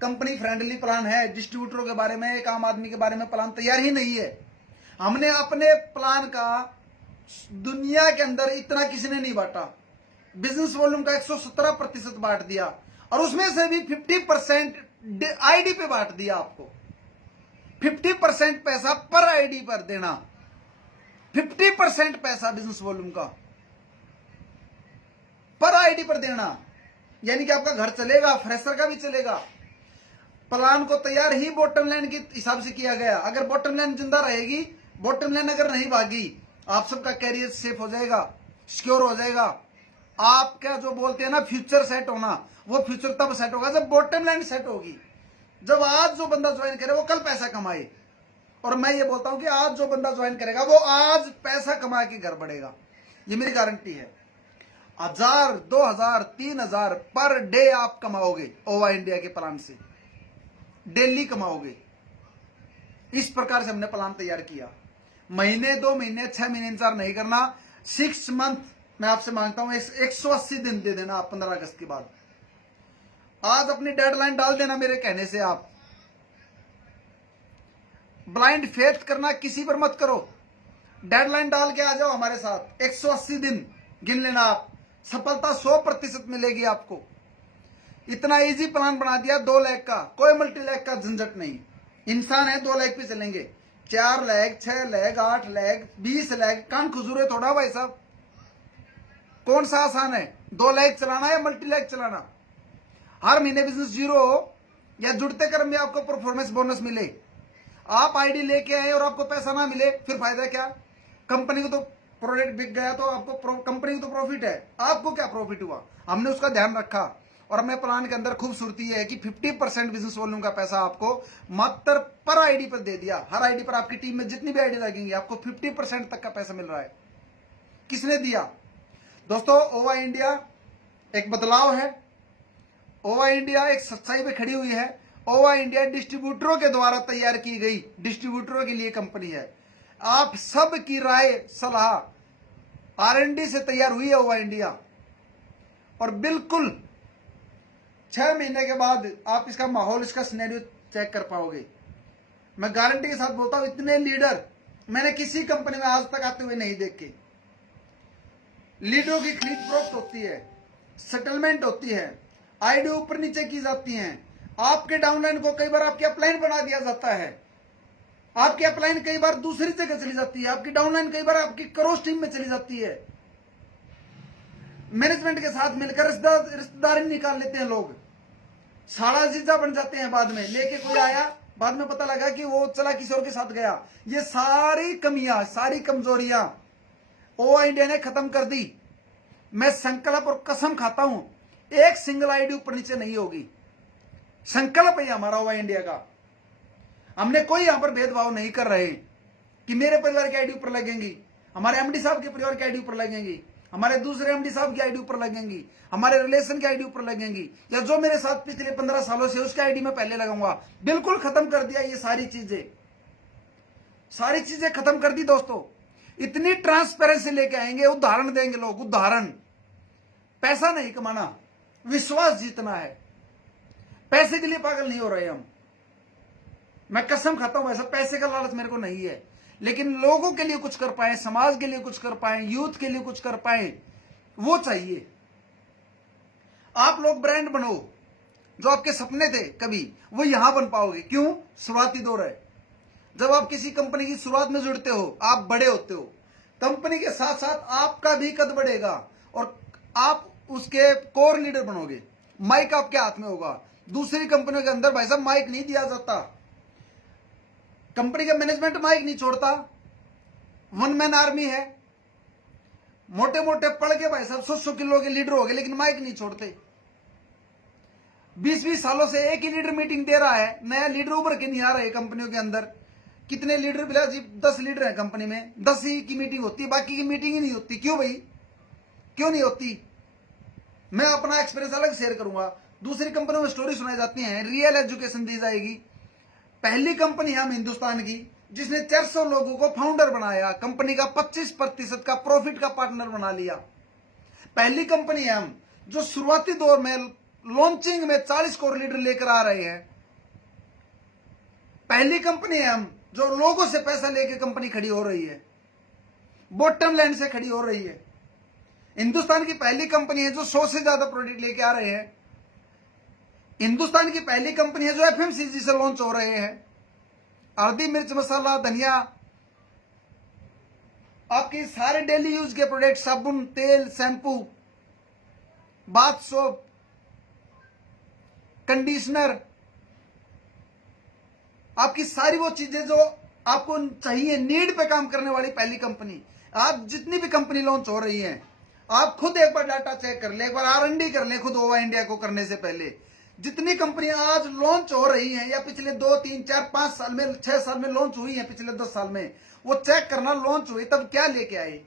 कंपनी फ्रेंडली प्लान है, डिस्ट्रीब्यूटरों के बारे में, एक आम आदमी के बारे में प्लान तैयार ही नहीं है। हमने अपने प्लान का दुनिया के अंदर इतना किसी ने नहीं बांटा। बिजनेस वॉल्यूम का 117% बांट दिया और उसमें से भी 50% आईडी पे बांट दिया। आपको 50% पैसा पर आईडी पर देना, 50% पैसा बिजनेस वॉल्यूम का पर आईडी पर देना, यानी कि आपका घर चलेगा, फ्रेशर का भी चलेगा। प्लान को तैयार ही बॉटम लाइन के हिसाब से किया गया। अगर बॉटम लाइन जिंदा रहेगी, बॉटम लाइन अगर नहीं भागी, आप सबका कैरियर सेफ हो जाएगा, सिक्योर हो जाएगा। आपका जो बोलते हैं ना फ्यूचर सेट होना, वो फ्यूचर तब सेट होगा जब बॉटम लाइन सेट होगी। जब आज जो बंदा ज्वाइन करे वो कल पैसा कमाए, और मैं ये बोलता हूं कि आज जो बंदा ज्वाइन करेगा वो आज पैसा कमा के घर बढ़ेगा, ये मेरी गारंटी है। 1000, 2000, 3000 पर डे आप कमाओगे ओवा इंडिया के प्लान से, डेली कमाओगे। इस प्रकार से हमने प्लान तैयार किया। महीने, 2 महीने, 6 महीने इंतजार नहीं करना, 6 मंथ मैं आपसे मांगता हूं। 180 दिन दे देना आप 15 अगस्त के बाद। आज अपनी डेडलाइन डाल देना मेरे कहने से। आप ब्लाइंड फेथ करना किसी पर मत करो, डेडलाइन डाल के आ जाओ हमारे साथ। 180 दिन गिन लेना आप, सफलता 100% मिलेगी आपको। इतना इजी प्लान बना दिया, 2 लाख का, कोई मल्टी लाख का झंझट नहीं। इंसान है 2 लाख पे चलेंगे, 4 लाख, 6 लाख, 8 लाख, 20 लाख, कान खुजूरे थोड़ा भाई साहब। कौन सा आसान है, 2 लाख चलाना या मल्टी लाख चलाना? हर महीने बिजनेस जीरो हो या जुड़ते क्रम में आपको परफॉर्मेंस बोनस मिले। आप आईडी लेके आए और आपको पैसा ना मिले, फिर फायदा क्या? कंपनी को तो प्रोडक्ट बिक गया तो आपको कंपनी को तो प्रॉफिट है, आपको क्या प्रॉफिट हुआ? हमने उसका ध्यान रखा और हमने प्लान के अंदर खूबसूरती है कि 50% बिजनेस वॉल्यूम का पैसा आपको मात्र पर आईडी पर दे दिया। हर आईडी पर आपकी टीम में जितनी भी आईडी लगेंगी आपको 50% तक का पैसा मिल रहा है। किसने दिया दोस्तों? ओवा इंडिया एक बदलाव है। ओवा इंडिया एक सच्चाई पे खड़ी हुई है। ओवा इंडिया डिस्ट्रीब्यूटरों के द्वारा तैयार की गई डिस्ट्रीब्यूटरों के लिए कंपनी है। आप सब की राय सलाह R&D से तैयार हुई है ओवा इंडिया, और बिल्कुल 6 महीने के बाद आप इसका माहौल, इसका सिनेरियो चेक कर पाओगे। मैं गारंटी के साथ बोलता हूं, इतने लीडर मैंने किसी कंपनी में आज तक आते हुए नहीं देखे। लीडरों की खरीद फरोख्त होती है, सेटलमेंट होती है, आईडी ऊपर नीचे की जाती हैं। आपके डाउनलाइन को कई बार आपकी अपलाइन बना दिया जाता है, आपकी अपलाइन कई बार दूसरी जगह चली जाती है, आपकी डाउनलाइन कई बार आपकी क्रॉस टीम में चली जाती है। मैनेजमेंट के साथ मिलकर रिश्तेदारी निकाल लेते हैं लोग, साड़ा जीजा बन जाते हैं। बाद में लेके कोई आया, बाद में पता लगा कि वो चला किसी और के साथ गया। ये सारी कमियां, सारी कमजोरियां ओवा इंडिया ने खत्म कर दी। मैं संकल्प और कसम खाता हूं, एक सिंगल आईडी ऊपर नीचे नहीं होगी। संकल्प है हमारा ओवा इंडिया का। हमने कोई यहां पर भेदभाव नहीं कर रहे कि मेरे परिवार की आईडी ऊपर लगेंगी, हमारे एमडी साहब के परिवार की आईडी ऊपर लगेंगी, हमारे दूसरे एमडी साहब की आईडी ऊपर लगेंगी, हमारे रिलेशन की आईडी ऊपर लगेंगी, या जो मेरे साथ पिछले 15 सालों से उसकी आईडी में पहले लगाऊंगा। बिल्कुल खत्म कर दिया ये सारी चीजें खत्म कर दी दोस्तों। इतनी ट्रांसपेरेंसी लेके आएंगे, उदाहरण देंगे लोग, उदाहरण। पैसा नहीं कमाना, विश्वास जीतना है। पैसे के लिए पागल नहीं हो रहे हम, मैं कसम खाता हूं। ऐसा पैसे का लालच मेरे को नहीं है, लेकिन लोगों के लिए कुछ कर पाए, समाज के लिए कुछ कर पाए, यूथ के लिए कुछ कर पाए, वो चाहिए। आप लोग ब्रांड बनो, जो आपके सपने थे कभी, वो यहां बन पाओगे। क्यों? शुरुआती दौर है। जब आप किसी कंपनी की शुरुआत में जुड़ते हो, आप बड़े होते हो, कंपनी के साथ साथ आपका भी कद बढ़ेगा और आप उसके कोर लीडर बनोगे। माइक आपके हाथ में होगा। दूसरी कंपनियों के अंदर भाई साहब माइक नहीं दिया जाता, कंपनी का मैनेजमेंट माइक नहीं छोड़ता, वन मैन आर्मी है। मोटे मोटे पढ़ के भाई साहब 100 किलो के लीडर हो गए, लेकिन माइक नहीं छोड़ते। 20 सालों से एक ही लीडर मीटिंग दे रहा है, नया लीडर उभर के नहीं आ रहे कंपनियों के अंदर। कितने लीडर बिला जी, 10 लीडर हैं कंपनी में, 10 ही की मीटिंग होती है, बाकी की मीटिंग ही नहीं होती। क्यों भाई, क्यों नहीं होती? मैं अपना एक्सपीरियंस अलग शेयर करूंगा। दूसरी कंपनियों में स्टोरी सुनाई जाती है, रियल एजुकेशन दी जाएगी। पहली कंपनी हम हिंदुस्तान की जिसने 400 लोगों को फाउंडर बनाया, कंपनी का 25% का प्रॉफिट का पार्टनर बना लिया। पहली कंपनी है हम जो शुरुआती दौर में लॉन्चिंग में 40 करोड़ लीडर लेकर आ रहे हैं। पहली कंपनी है हम जो लोगों से पैसा लेकर कंपनी खड़ी हो रही है, बॉटम लाइन से खड़ी हो रही है। हिंदुस्तान की पहली कंपनी है जो 100 से ज्यादा प्रोडक्ट लेके आ रहे हैं। हिंदुस्तान की पहली कंपनी है जो FMCG से लॉन्च हो रहे हैं। हल्दी, मिर्च मसाला, धनिया, आपके सारे डेली यूज के प्रोडक्ट, साबुन, तेल, शैम्पू, बाथ सोप, कंडीशनर, आपकी सारी वो चीजें जो आपको चाहिए, नीड पे काम करने वाली पहली कंपनी। आप जितनी भी कंपनी लॉन्च हो रही हैं, आप खुद एक बार डाटा चेक कर ले, एक बार R&D कर ले खुद ओवा इंडिया को करने से पहले। जितनी कंपनियां आज लॉन्च हो रही हैं या पिछले 2, 3, 4, 5 साल में, 6 साल में लॉन्च हुई हैं, पिछले 10 साल में, वो चेक करना लॉन्च हुई तब क्या लेके आए,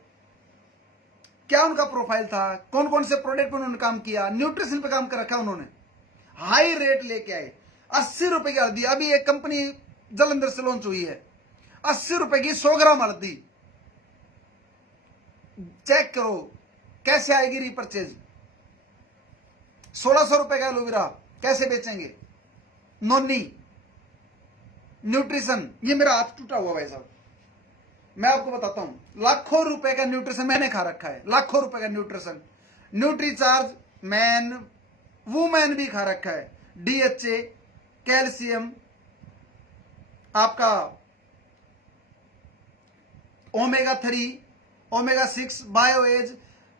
क्या उनका प्रोफाइल था, कौन कौन से प्रोडक्ट पे उन्होंने काम किया, न्यूट्रिशन पे काम कर रखा उन्होंने, हाई रेट लेके आए। 80 रुपए की हल्दी, अभी एक कंपनी जलंधर से लॉन्च हुई है, 80 रुपए की 100 ग्राम हल्दी। चेक करो कैसे आएगी रीपरचेज। 1600 रुपए का एलोवेरा कैसे बेचेंगे। नोनी न्यूट्रिशन, ये मेरा हाथ टूटा हुआ भाई साहब, मैं आपको बताता हूं, लाखों रुपए का न्यूट्रिशन मैंने खा रखा है, लाखों रुपए का न्यूट्रिशन। न्यूट्रीचार्ज मैन वुमेन भी खा रखा है, DHA, कैल्शियम, आपका ओमेगा-3, ओमेगा-6, बायो एज,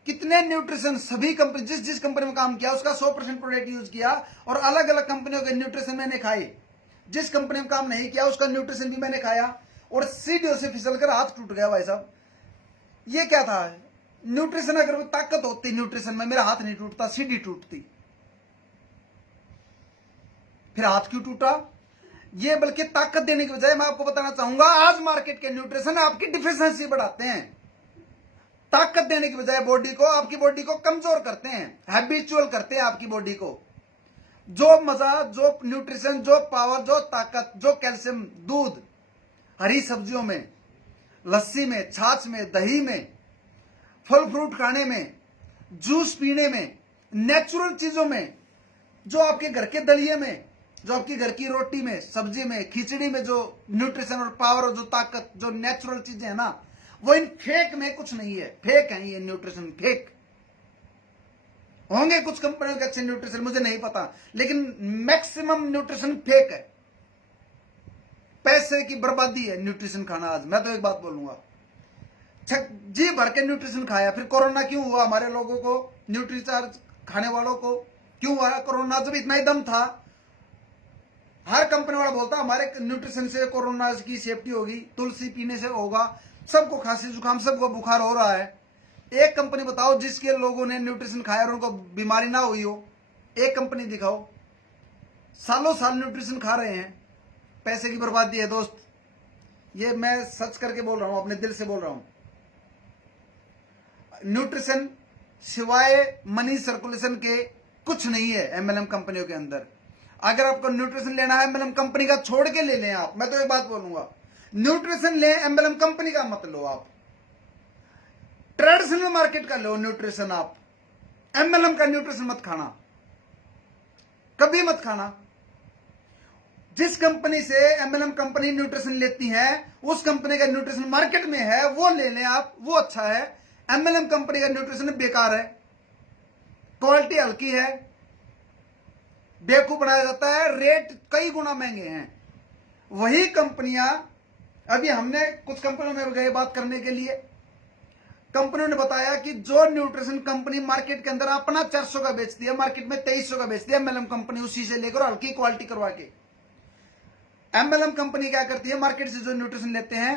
कितने न्यूट्रिशन। सभी कंपनी जिस कंपनी में काम किया उसका 100% प्रोडक्ट यूज किया, और अलग अलग कंपनियों के न्यूट्रिशन मैंने खाए। जिस कंपनी में काम नहीं किया उसका न्यूट्रिशन भी मैंने खाया, और सीढ़ियों से फिसल कर हाथ टूट गया भाई साहब। ये क्या था? न्यूट्रिशन, अगर वो ताकत होती न्यूट्रिशन में, मेरा हाथ नहीं टूटता, सीढ़ी टूटती। फिर हाथ क्यों टूटा? ये बल्कि ताकत देने की बजाय मैं आपको बताना चाहूंगा, आज मार्केट के न्यूट्रिशन आपकी डिफिशियंसी बढ़ाते हैं। ताकत देने की बजाय बॉडी को, आपकी बॉडी को कमजोर करते हैं, हैबिचुअल करते हैं आपकी बॉडी को। जो मजा, जो न्यूट्रिशन, जो पावर, जो ताकत, जो कैल्शियम दूध, हरी सब्जियों में, लस्सी में, छाछ में, दही में, फल फ्रूट खाने में, जूस पीने में, नेचुरल चीजों में, जो आपके घर के दलिये में, जो आपकी घर की रोटी में, सब्जी में, खिचड़ी में जो न्यूट्रिशन और पावर और जो ताकत, जो नेचुरल चीजें हैं ना, वो इन फेक में कुछ नहीं है। फेक है ये न्यूट्रिशन, फेक। होंगे कुछ कंपनियों के अच्छे न्यूट्रिशन, मुझे नहीं पता, लेकिन मैक्सिमम न्यूट्रिशन फेक है। पैसे की बर्बादी है न्यूट्रिशन खाना। आज मैं तो एक बात बोलूंगा, जी भर के न्यूट्रिशन खाया, फिर कोरोना क्यों हुआ हमारे लोगों को, न्यूट्रीचार्ज खाने वालों को क्यों हुआ कोरोना? जब इतना ही दम था, हर कंपनी वाला बोलता हमारे न्यूट्रिशन से कोरोना की सेफ्टी होगी, तुलसी पीने से होगा, सबको खांसी जुकाम, सबको बुखार हो रहा है। एक कंपनी बताओ जिसके लोगों ने न्यूट्रिशन खाया और उनको बीमारी ना हुई हो, एक कंपनी दिखाओ। सालों साल न्यूट्रिशन खा रहे हैं, पैसे की बर्बादी है दोस्त। ये मैं सच करके बोल रहा हूं, अपने दिल से बोल रहा हूं। न्यूट्रिशन सिवाय मनी सर्कुलेशन के कुछ नहीं है एमएलएम कंपनियों के अंदर। अगर आपको न्यूट्रिशन लेना है एमएलएम कंपनी का, छोड़ के ले लें आप। मैं तो एक बात बोलूंगा, न्यूट्रिशन ले, एमएलएम कंपनी का मत लो आप। ट्रेडिशनल मार्केट का लो न्यूट्रिशन आप। एमएलएम का न्यूट्रिशन मत खाना, कभी मत खाना। जिस कंपनी से एमएलएम कंपनी न्यूट्रिशन लेती है, उस कंपनी का न्यूट्रिशन मार्केट में है, वो ले लें आप, वो अच्छा है। एमएलएम कंपनी का न्यूट्रिशन बेकार है, क्वालिटी हल्की है, बेवकूफ बनाया जाता है, रेट कई गुना महंगे हैं। वही कंपनियां, अभी हमने कुछ कंपनियों में गए बात करने के लिए, कंपनियों ने बताया कि जो न्यूट्रिशन कंपनी मार्केट के अंदर अपना 400 का बेचती है, मार्केट में 2300 का बेचती है एमएलएम कंपनी, उसी से लेकर हल्की क्वालिटी करवा के। एमएलएम कंपनी क्या करती है, मार्केट से जो न्यूट्रिशन लेते हैं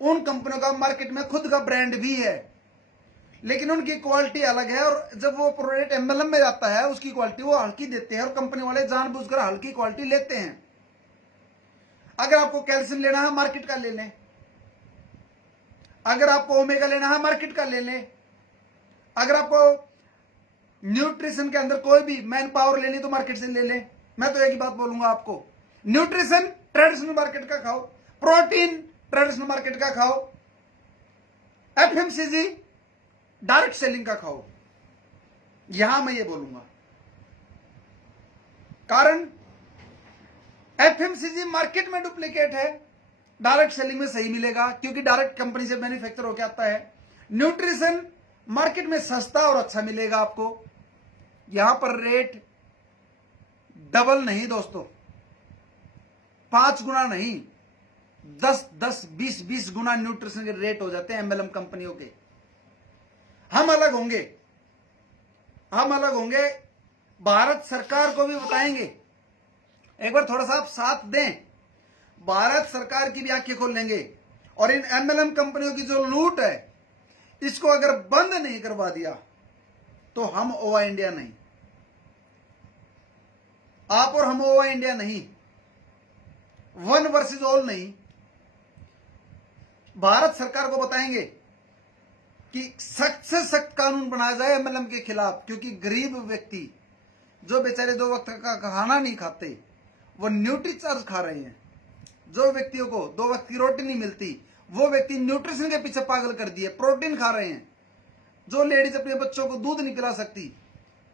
उन कंपनियों का मार्केट में खुद का ब्रांड भी है, लेकिन उनकी क्वालिटी अलग है। और जब वो प्रोडक्ट एमएलएम में जाता है, उसकी क्वालिटी वो हल्की देते हैं, और कंपनी वाले जानबूझकर हल्की क्वालिटी लेते हैं। अगर आपको कैल्शियम लेना है मार्केट का ले लें, अगर आपको ओमेगा लेना है मार्केट का ले लें, अगर आपको न्यूट्रिशन के अंदर कोई भी मैन पावर लेनी तो मार्केट से ले लें। मैं तो एक ही बात बोलूंगा आपको, न्यूट्रिशन ट्रेडिशनल मार्केट का खाओ, प्रोटीन ट्रेडिशनल मार्केट का खाओ, एफएमसीजी डायरेक्ट सेलिंग का खाओ। यहां मैं ये बोलूंगा, कारण एफएमसीजी मार्केट में डुप्लीकेट है, डायरेक्ट सेलिंग में सही मिलेगा क्योंकि डायरेक्ट कंपनी से मैन्युफैक्चर होकर आता है। न्यूट्रिशन मार्केट में सस्ता और अच्छा मिलेगा आपको। यहां पर रेट डबल नहीं दोस्तों, 5 गुना नहीं, 10-20 गुना न्यूट्रिशन के रेट हो जाते हैं एमएलएम कंपनियों के। हम अलग होंगे, हम अलग होंगे, भारत सरकार को भी बताएंगे। एक बार थोड़ा सा आप साथ दें, भारत सरकार की भी आंखें खोल लेंगे, और इन एमएलएम कंपनियों की जो लूट है, इसको अगर बंद नहीं करवा दिया तो हम ओवा इंडिया नहीं, आप और हम ओवा इंडिया नहीं, वन वर्सेस ऑल नहीं। भारत सरकार को बताएंगे कि सख्त से सख्त कानून बनाया जाए एमएलएम के खिलाफ, क्योंकि गरीब व्यक्ति जो बेचारे 2 वक्त का खाना नहीं खाते, वो न्यूट्रीचार्ज खा रहे हैं। जो व्यक्तियों को 2 वक्त की रोटी नहीं मिलती, वो व्यक्ति न्यूट्रिशन के पीछे पागल कर दिए, प्रोटीन खा रहे हैं। जो लेडीज अपने बच्चों को दूध नहीं पिला सकती,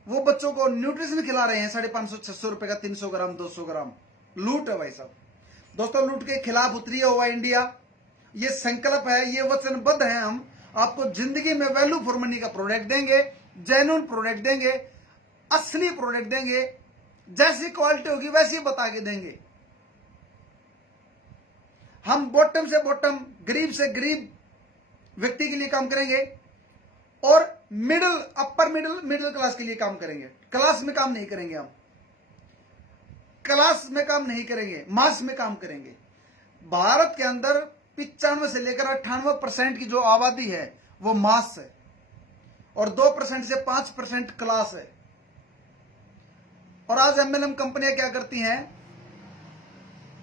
वो बच्चों को न्यूट्रिशन खिला रहे हैं 550-600 रुपए का, 300 ग्राम 200 ग्राम। लूट है भाई साहब। दोस्तों, लूट के खिलाफ उतरी है ओवा इंडिया। ये संकल्प है, ये वचनबद्ध है। हम आपको जिंदगी में वैल्यू फॉर मनी का प्रोडक्ट देंगे, जेन्युइन प्रोडक्ट देंगे, असली प्रोडक्ट देंगे, जैसी क्वालिटी होगी वैसी बता के देंगे। हम बॉटम से बॉटम, गरीब से गरीब व्यक्ति के लिए काम करेंगे, और मिडिल, अपर मिडिल क्लास के लिए काम करेंगे। क्लास में काम नहीं करेंगे, हम क्लास में काम नहीं करेंगे, मास में काम करेंगे। भारत के अंदर 95 से लेकर 98% की जो आबादी है, वो मास है, और 2% से 5% क्लास है। और आज एमएलएम कंपनियां क्या करती हैं,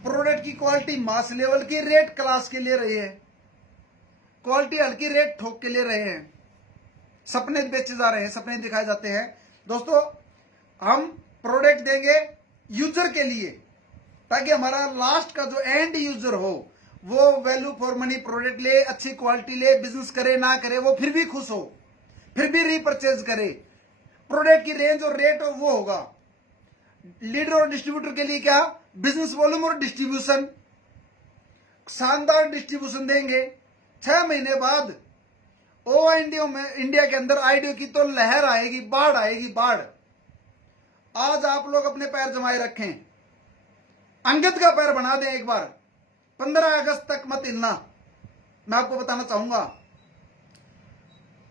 प्रोडक्ट की क्वालिटी मास लेवल की, रेट क्लास के ले रही है, क्वालिटी हल्की, रेट ठोक के ले रहे हैं, सपने बेचे जा रहे हैं, सपने दिखाए जाते हैं। दोस्तों, हम प्रोडक्ट देंगे यूजर के लिए, ताकि हमारा लास्ट का जो एंड यूजर हो वो वैल्यू फॉर मनी प्रोडक्ट ले, अच्छी क्वालिटी ले, बिजनेस करे ना करे वो फिर भी खुश हो, फिर भी रीपरचेज करे। प्रोडक्ट की रेंज और रेट वो होगा। लीडर और डिस्ट्रीब्यूटर के लिए क्या, बिजनेस वॉल्यूम और डिस्ट्रीब्यूशन, शानदार डिस्ट्रीब्यूशन देंगे। 6 महीने बाद ओवा इंडिया के अंदर आईडियो की तो लहर आएगी, बाढ़ आएगी, बाढ़। आज आप लोग अपने पैर जमाए रखें, अंगद का पैर बना दें एक बार। 15 अगस्त तक मत हिलना, मैं आपको बताना चाहूंगा।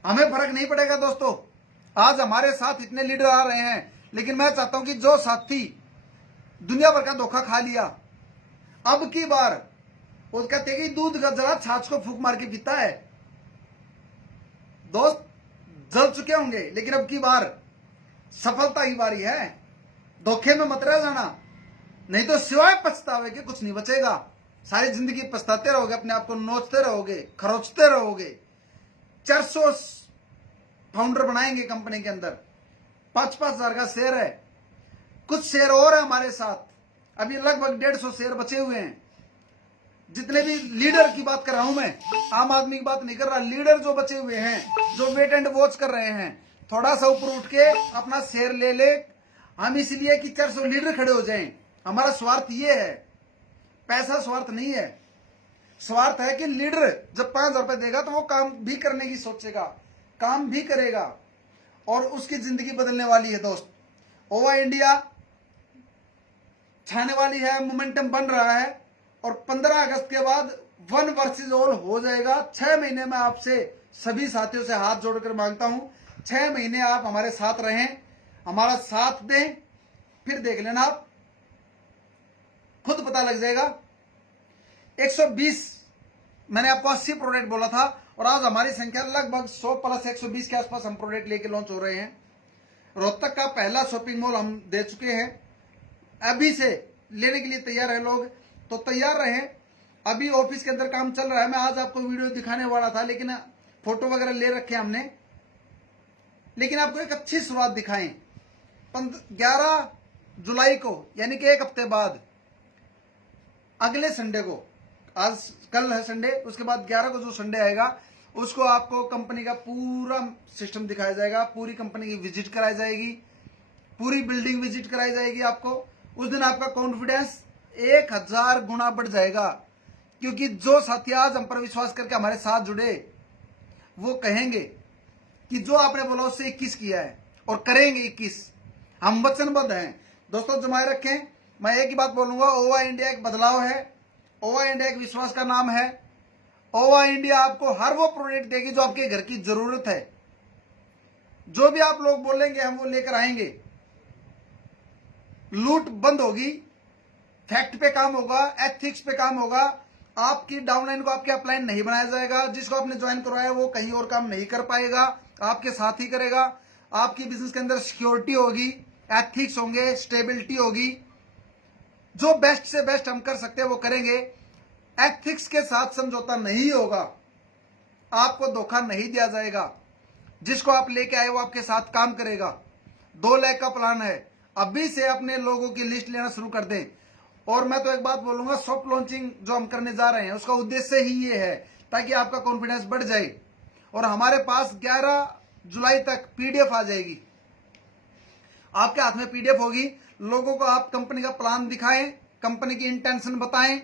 हमें फर्क नहीं पड़ेगा दोस्तों, आज हमारे साथ इतने लीडर आ रहे हैं, लेकिन मैं चाहता हूं कि जो साथी दुनिया भर का धोखा खा लिया, अब की बार वो कहते हैं कि दूध का जरा छाछ को फूंक मार के पीता है। दोस्त जल चुके होंगे, लेकिन अब की बार सफलता की बारी है। धोखे में मत रह जाना, नहीं तो सिवाय पछतावे के कुछ नहीं बचेगा। सारी जिंदगी पछताते रहोगे, अपने आप को नोचते रहोगे, खरोचते रहोगे। 400 फाउंडर बनाएंगे कंपनी के अंदर, 5-5 हजार का शेयर है, कुछ शेयर और है हमारे साथ, अभी लगभग 150 शेयर बचे हुए हैं। जितने भी लीडर की बात कर रहा हूं मैं, आम आदमी की बात नहीं कर रहा, लीडर जो बचे हुए हैं, जो वेट एंड वॉच कर रहे हैं, थोड़ा सा ऊपर उठ के अपना शेयर ले ले। हम इसलिए कि 400 लीडर खड़े हो जाएं, हमारा स्वार्थ ये है, पैसा स्वार्थ नहीं है। स्वार्थ है कि लीडर जब 5,000 रुपए देगा तो वो काम भी करने की सोचेगा, काम भी करेगा, और उसकी जिंदगी बदलने वाली है। दोस्त, ओवा इंडिया छाने वाली है, मोमेंटम बन रहा है, और 15 अगस्त के बाद 1 वर्सेस ऑल हो जाएगा। 6 महीने में आपसे सभी साथियों से हाथ जोड़कर मांगता हूं, 6 महीने आप हमारे साथ रहें, हमारा साथ दें, फिर देख लेना आप, खुद पता लग जाएगा। 120 मैंने आपको 80 प्रोडक्ट बोला था, और आज हमारी संख्या लगभग 100 प्लस 120 के आसपास हम प्रोडक्ट लेके लॉन्च हो रहे हैं। रोहतक का पहला शॉपिंग मॉल हम दे चुके हैं, अभी से लेने के लिए तैयार है लोग, तो तैयार रहें। अभी ऑफिस के अंदर काम चल रहा है, मैं आज आपको वीडियो दिखाने वाला था, लेकिन फोटो वगैरह ले रखे हमने, लेकिन आपको एक अच्छी शुरुआत दिखाएं। 11 जुलाई को, यानी कि एक हफ्ते बाद, अगले संडे को, आज कल है संडे, उसके बाद 11 को जो संडे आएगा उसको आपको कंपनी का पूरा सिस्टम दिखाया जाएगा, पूरी कंपनी की विजिट कराई जाएगी, पूरी बिल्डिंग विजिट कराई जाएगी आपको। उस दिन आपका कॉन्फिडेंस 1000 गुना बढ़ जाएगा, क्योंकि जो साथी आज हम पर विश्वास करके हमारे साथ जुड़े, वो कहेंगे कि जो आपने बोला उससे 21 किया है, और करेंगे 21। हम वचनबद्ध हैं। दोस्तों, जमाए रखें, मैं एक ही बात बोलूंगा, ओवा इंडिया एक बदलाव है, ओवा इंडिया एक विश्वास का नाम है। ओवा इंडिया आपको हर वो प्रोडक्ट देगी जो आपके घर की जरूरत है। जो भी आप लोग बोलेंगे हम वो लेकर आएंगे। लूट बंद होगी, फैक्ट पे काम होगा, एथिक्स पे काम होगा। आपकी डाउनलाइन को आपके अपलाइन नहीं बनाया जाएगा, जिसको आपने ज्वाइन करवाया वो कहीं और काम नहीं कर पाएगा, आपके साथ ही करेगा। आपकी बिजनेस के अंदर सिक्योरिटी होगी, एथिक्स होंगे, स्टेबिलिटी होगी। जो बेस्ट से बेस्ट हम कर सकते हैं वो करेंगे। एथिक्स के साथ समझौता नहीं होगा, आपको धोखा नहीं दिया जाएगा। जिसको आप लेके आए वो आपके साथ काम करेगा। 2 लाख का प्लान है, अभी से अपने लोगों की लिस्ट लेना शुरू कर दें। और मैं तो एक बात बोलूंगा, सॉफ्ट लॉन्चिंग जो हम करने जा रहे हैं उसका उद्देश्य ही ये है ताकि आपका कॉन्फिडेंस बढ़ जाए। और हमारे पास 11 जुलाई तक पीडीएफ आ जाएगी, आपके हाथ में पीडीएफ होगी। लोगों को आप कंपनी का प्लान दिखाएं, कंपनी की इंटेंशन बताएं,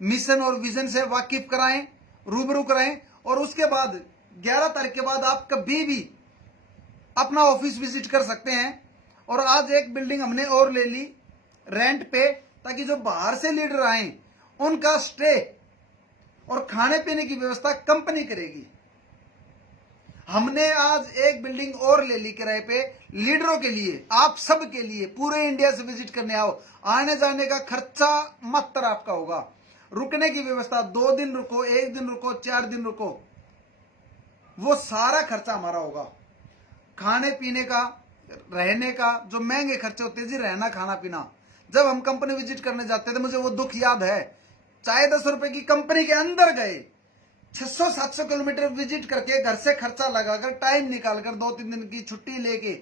मिशन और विजन से वाकिफ कराएं, रूबरू कराएं। और उसके बाद 11 तारीख के बाद आप कभी भी अपना ऑफिस विजिट कर सकते हैं। और आज एक बिल्डिंग हमने और ले ली रेंट पे, ताकि जो बाहर से लीडर आए उनका स्टे और खाने पीने की व्यवस्था कंपनी करेगी। हमने आज एक बिल्डिंग और ले ली किराए पे लीडरों के लिए, आप सब के लिए। पूरे इंडिया से विजिट करने आओ, आने जाने का खर्चा मात्र आपका होगा। रुकने की व्यवस्था, 2 दिन रुको, 1 दिन रुको, 4 दिन रुको, वो सारा खर्चा हमारा होगा। खाने पीने का, रहने का, जो महंगे खर्चे होते हैं जी, रहना खाना पीना। जब हम कंपनी विजिट करने जाते थे, मुझे वो दुख याद है। चाहे 10 रुपए की कंपनी के अंदर गए, 600-700 किलोमीटर विजिट करके, घर से खर्चा लगाकर, टाइम निकालकर, 2-3 दिन की छुट्टी लेके,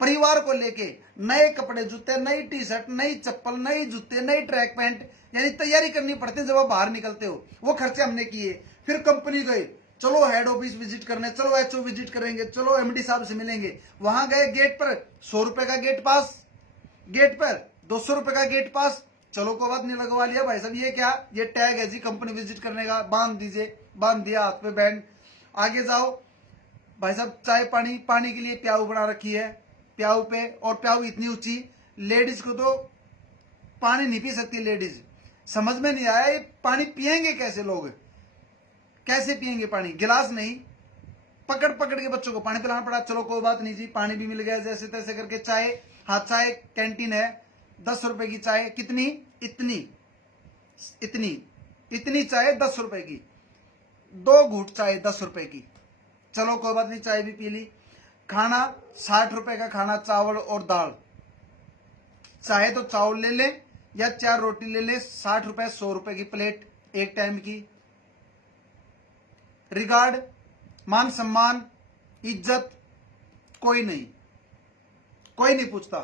परिवार को लेके, नए कपड़े, जूते, नई टी शर्ट, नई चप्पल, नई जूते, नई ट्रैक पैंट, यानी तैयारी करनी पड़ती है जब आप बाहर निकलते हो। वो खर्चे हमने किए। फिर कंपनी गए, चलो हेड ऑफिस विजिट करने, चलो एचओ विजिट करेंगे, चलो एमडी साहब से मिलेंगे। वहां गए, गेट पर 100 रुपए का गेट पास, गेट पर 200 रुपए का गेट पास। चलो कोई बात नहीं, लगवा लिया भाई साहब। ये क्या, ये टैग है जी कंपनी विजिट करने का, बांध दीजिए। बांध दिया हाथ पे बैंड। आगे जाओ भाई साहब, चाय पानी, पानी के लिए प्याऊ बना रखी है, प्याऊ पे, और प्याऊ इतनी ऊंची, लेडीज को तो पानी नहीं पी सकती लेडीज। समझ में नहीं आया ये पानी पिएंगे कैसे लोग, कैसे पिएंगे पानी, गिलास नहीं, पकड़ पकड़ के बच्चों को पानी पिलाना पड़ा। चलो कोई बात नहीं जी, पानी भी मिल गया जैसे तैसे करके। चाय, हाँ चाय कैंटीन है, 10 रुपए की चाय, कितनी, इतनी इतनी इतनी चाय 10 रुपए की, 2 घूंट चाय 10 रुपए की। चलो कोई बात नहीं, चाय भी पी ली। खाना 60 रुपए का खाना, चावल और दाल। चाहे तो चावल ले ले या 4 रोटी ले ले, 60 रुपए, 100 रुपए की प्लेट एक टाइम की। रिगार्ड, मान सम्मान, इज्जत, कोई नहीं, कोई नहीं पूछता।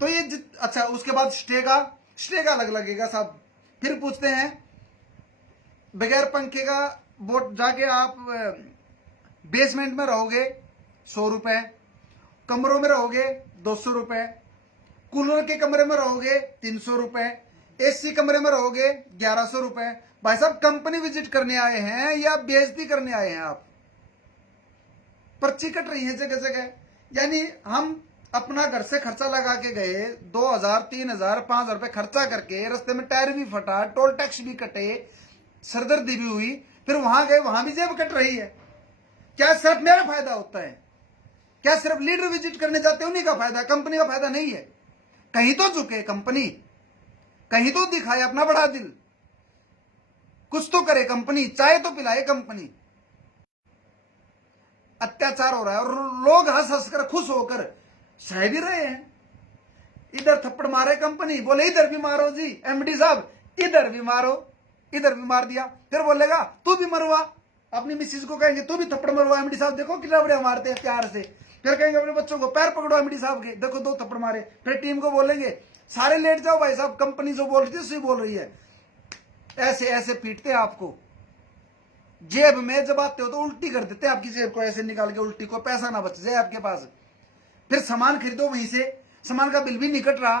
तो ये अच्छा, उसके बाद स्टे का अलग लगेगा साहब। फिर पूछते हैं बगैर पंखे का बोट, जाके आप बेसमेंट में रहोगे 100 रुपए, कमरों में रहोगे 200 रुपए, कूलर के कमरे में रहोगे 300 रुपए, एसी कमरे में रहोगे 1100 रुपए। भाई साहब कंपनी विजिट करने आए हैं या बेइज्जती करने आए हैं आप? पर्ची कट रही है जगह जगह। यानी हम अपना घर से खर्चा लगा के गए, 2000, 3000, 5000 रुपए खर्चा करके, रास्ते में टायर भी फटा, टोल टैक्स भी कटे, सरदर्दी भी हुई, फिर वहां गए, वहां भी जेब कट रही है। क्या सिर्फ मेरा फायदा होता है? क्या सिर्फ लीडर विजिट करने जाते हैं उन्हीं का फायदा, कंपनी का फायदा नहीं है? कहीं तो झुके कंपनी, कहीं तो दिखाए अपना बड़ा दिल, कुछ तो करे कंपनी, चाय तो पिलाए कंपनी। अत्याचार हो रहा है और लोग हंस हंस कर, खुश होकर सह भी रहे हैं। इधर थप्पड़ मारे कंपनी, बोले इधर भी मारो जी एमडी साहब, इधर भी मारो, इधर भी मार दिया। फिर बोलेगा तू भी मरवा, अपनी मिसिज को कहेंगे तू भी थप्पड़ मरवा, एमडी साहब देखो कितना बढ़िया मारते हैं प्यार से। फिर कहेंगे अपने बच्चों को पैर पकड़ो एमडी साहब के, देखो 2 थप्पड़ मारे। फिर टीम को बोलेंगे सारे लेट जाओ भाई साहब, कंपनी जो बोल रही थी उसी बोल रही है। ऐसे ऐसे पीटते हैं आपको। जेब में जब आते हो तो उल्टी कर देते हैं आपकी जेब को, ऐसे निकाल के उल्टी को, पैसा ना बच जाए आपके पास। फिर सामान खरीदो वहीं से, सामान का बिल भी नहीं कट रहा।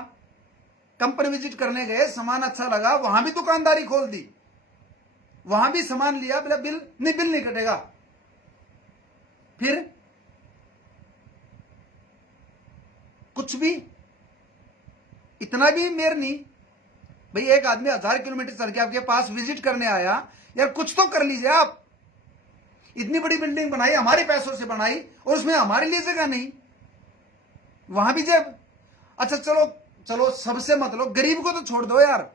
कंपनी विजिट करने गए, सामान अच्छा लगा, वहां भी दुकानदारी खोल दी, वहां भी सामान लिया, बिल नहीं कटेगा। फिर कुछ भी, इतना भी मेर नहीं भाई। एक आदमी 1000 किलोमीटर चल के आपके पास विजिट करने आया, यार कुछ तो कर लीजिए आप। इतनी बड़ी बिल्डिंग बनाई, हमारे पैसों से बनाई, और उसमें हमारे लिए जगह नहीं, वहां भी जब, अच्छा चलो चलो सबसे मत लो, गरीब को तो छोड़ दो यार,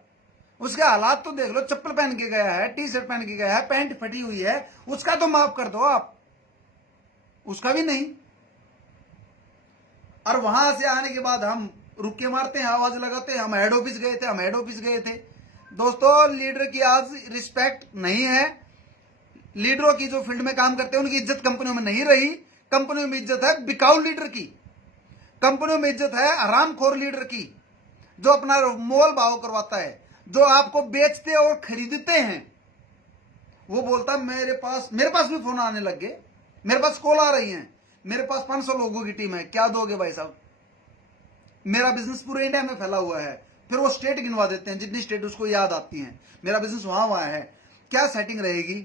उसके हालात तो देख लो। चप्पल पहन के गया है, टी शर्ट पहन के गया है, पैंट फटी हुई है, उसका तो माफ कर दो आप, उसका भी नहीं। और वहां से आने के बाद हम रुके मारते हैं, आवाज लगाते हैं हम हेड ऑफिस गए थे, हम हेड ऑफिस गए थे। दोस्तों लीडर की आज रिस्पेक्ट नहीं है। लीडरों की जो फील्ड में काम करते हैं उनकी इज्जत कंपनियों में नहीं रही। कंपनियों में इज्जत है बिकाऊ लीडर की, कंपनियों में इज्जत है हरामखोर लीडर की, जो अपना मोल भाव करवाता है, जो आपको बेचते और खरीदते हैं। वो बोलता मेरे पास भी फोन आने लग गए, मेरे पास कॉल आ रही है, मेरे पास 500 लोगों की टीम है, क्या दोगे भाई साहब? मेरा बिजनेस पूरे इंडिया में फैला हुआ है। फिर वो स्टेट गिनवा देते हैं, जितनी स्टेट उसको याद आती हैं, मेरा बिजनेस वहां है। क्या सेटिंग रहेगी?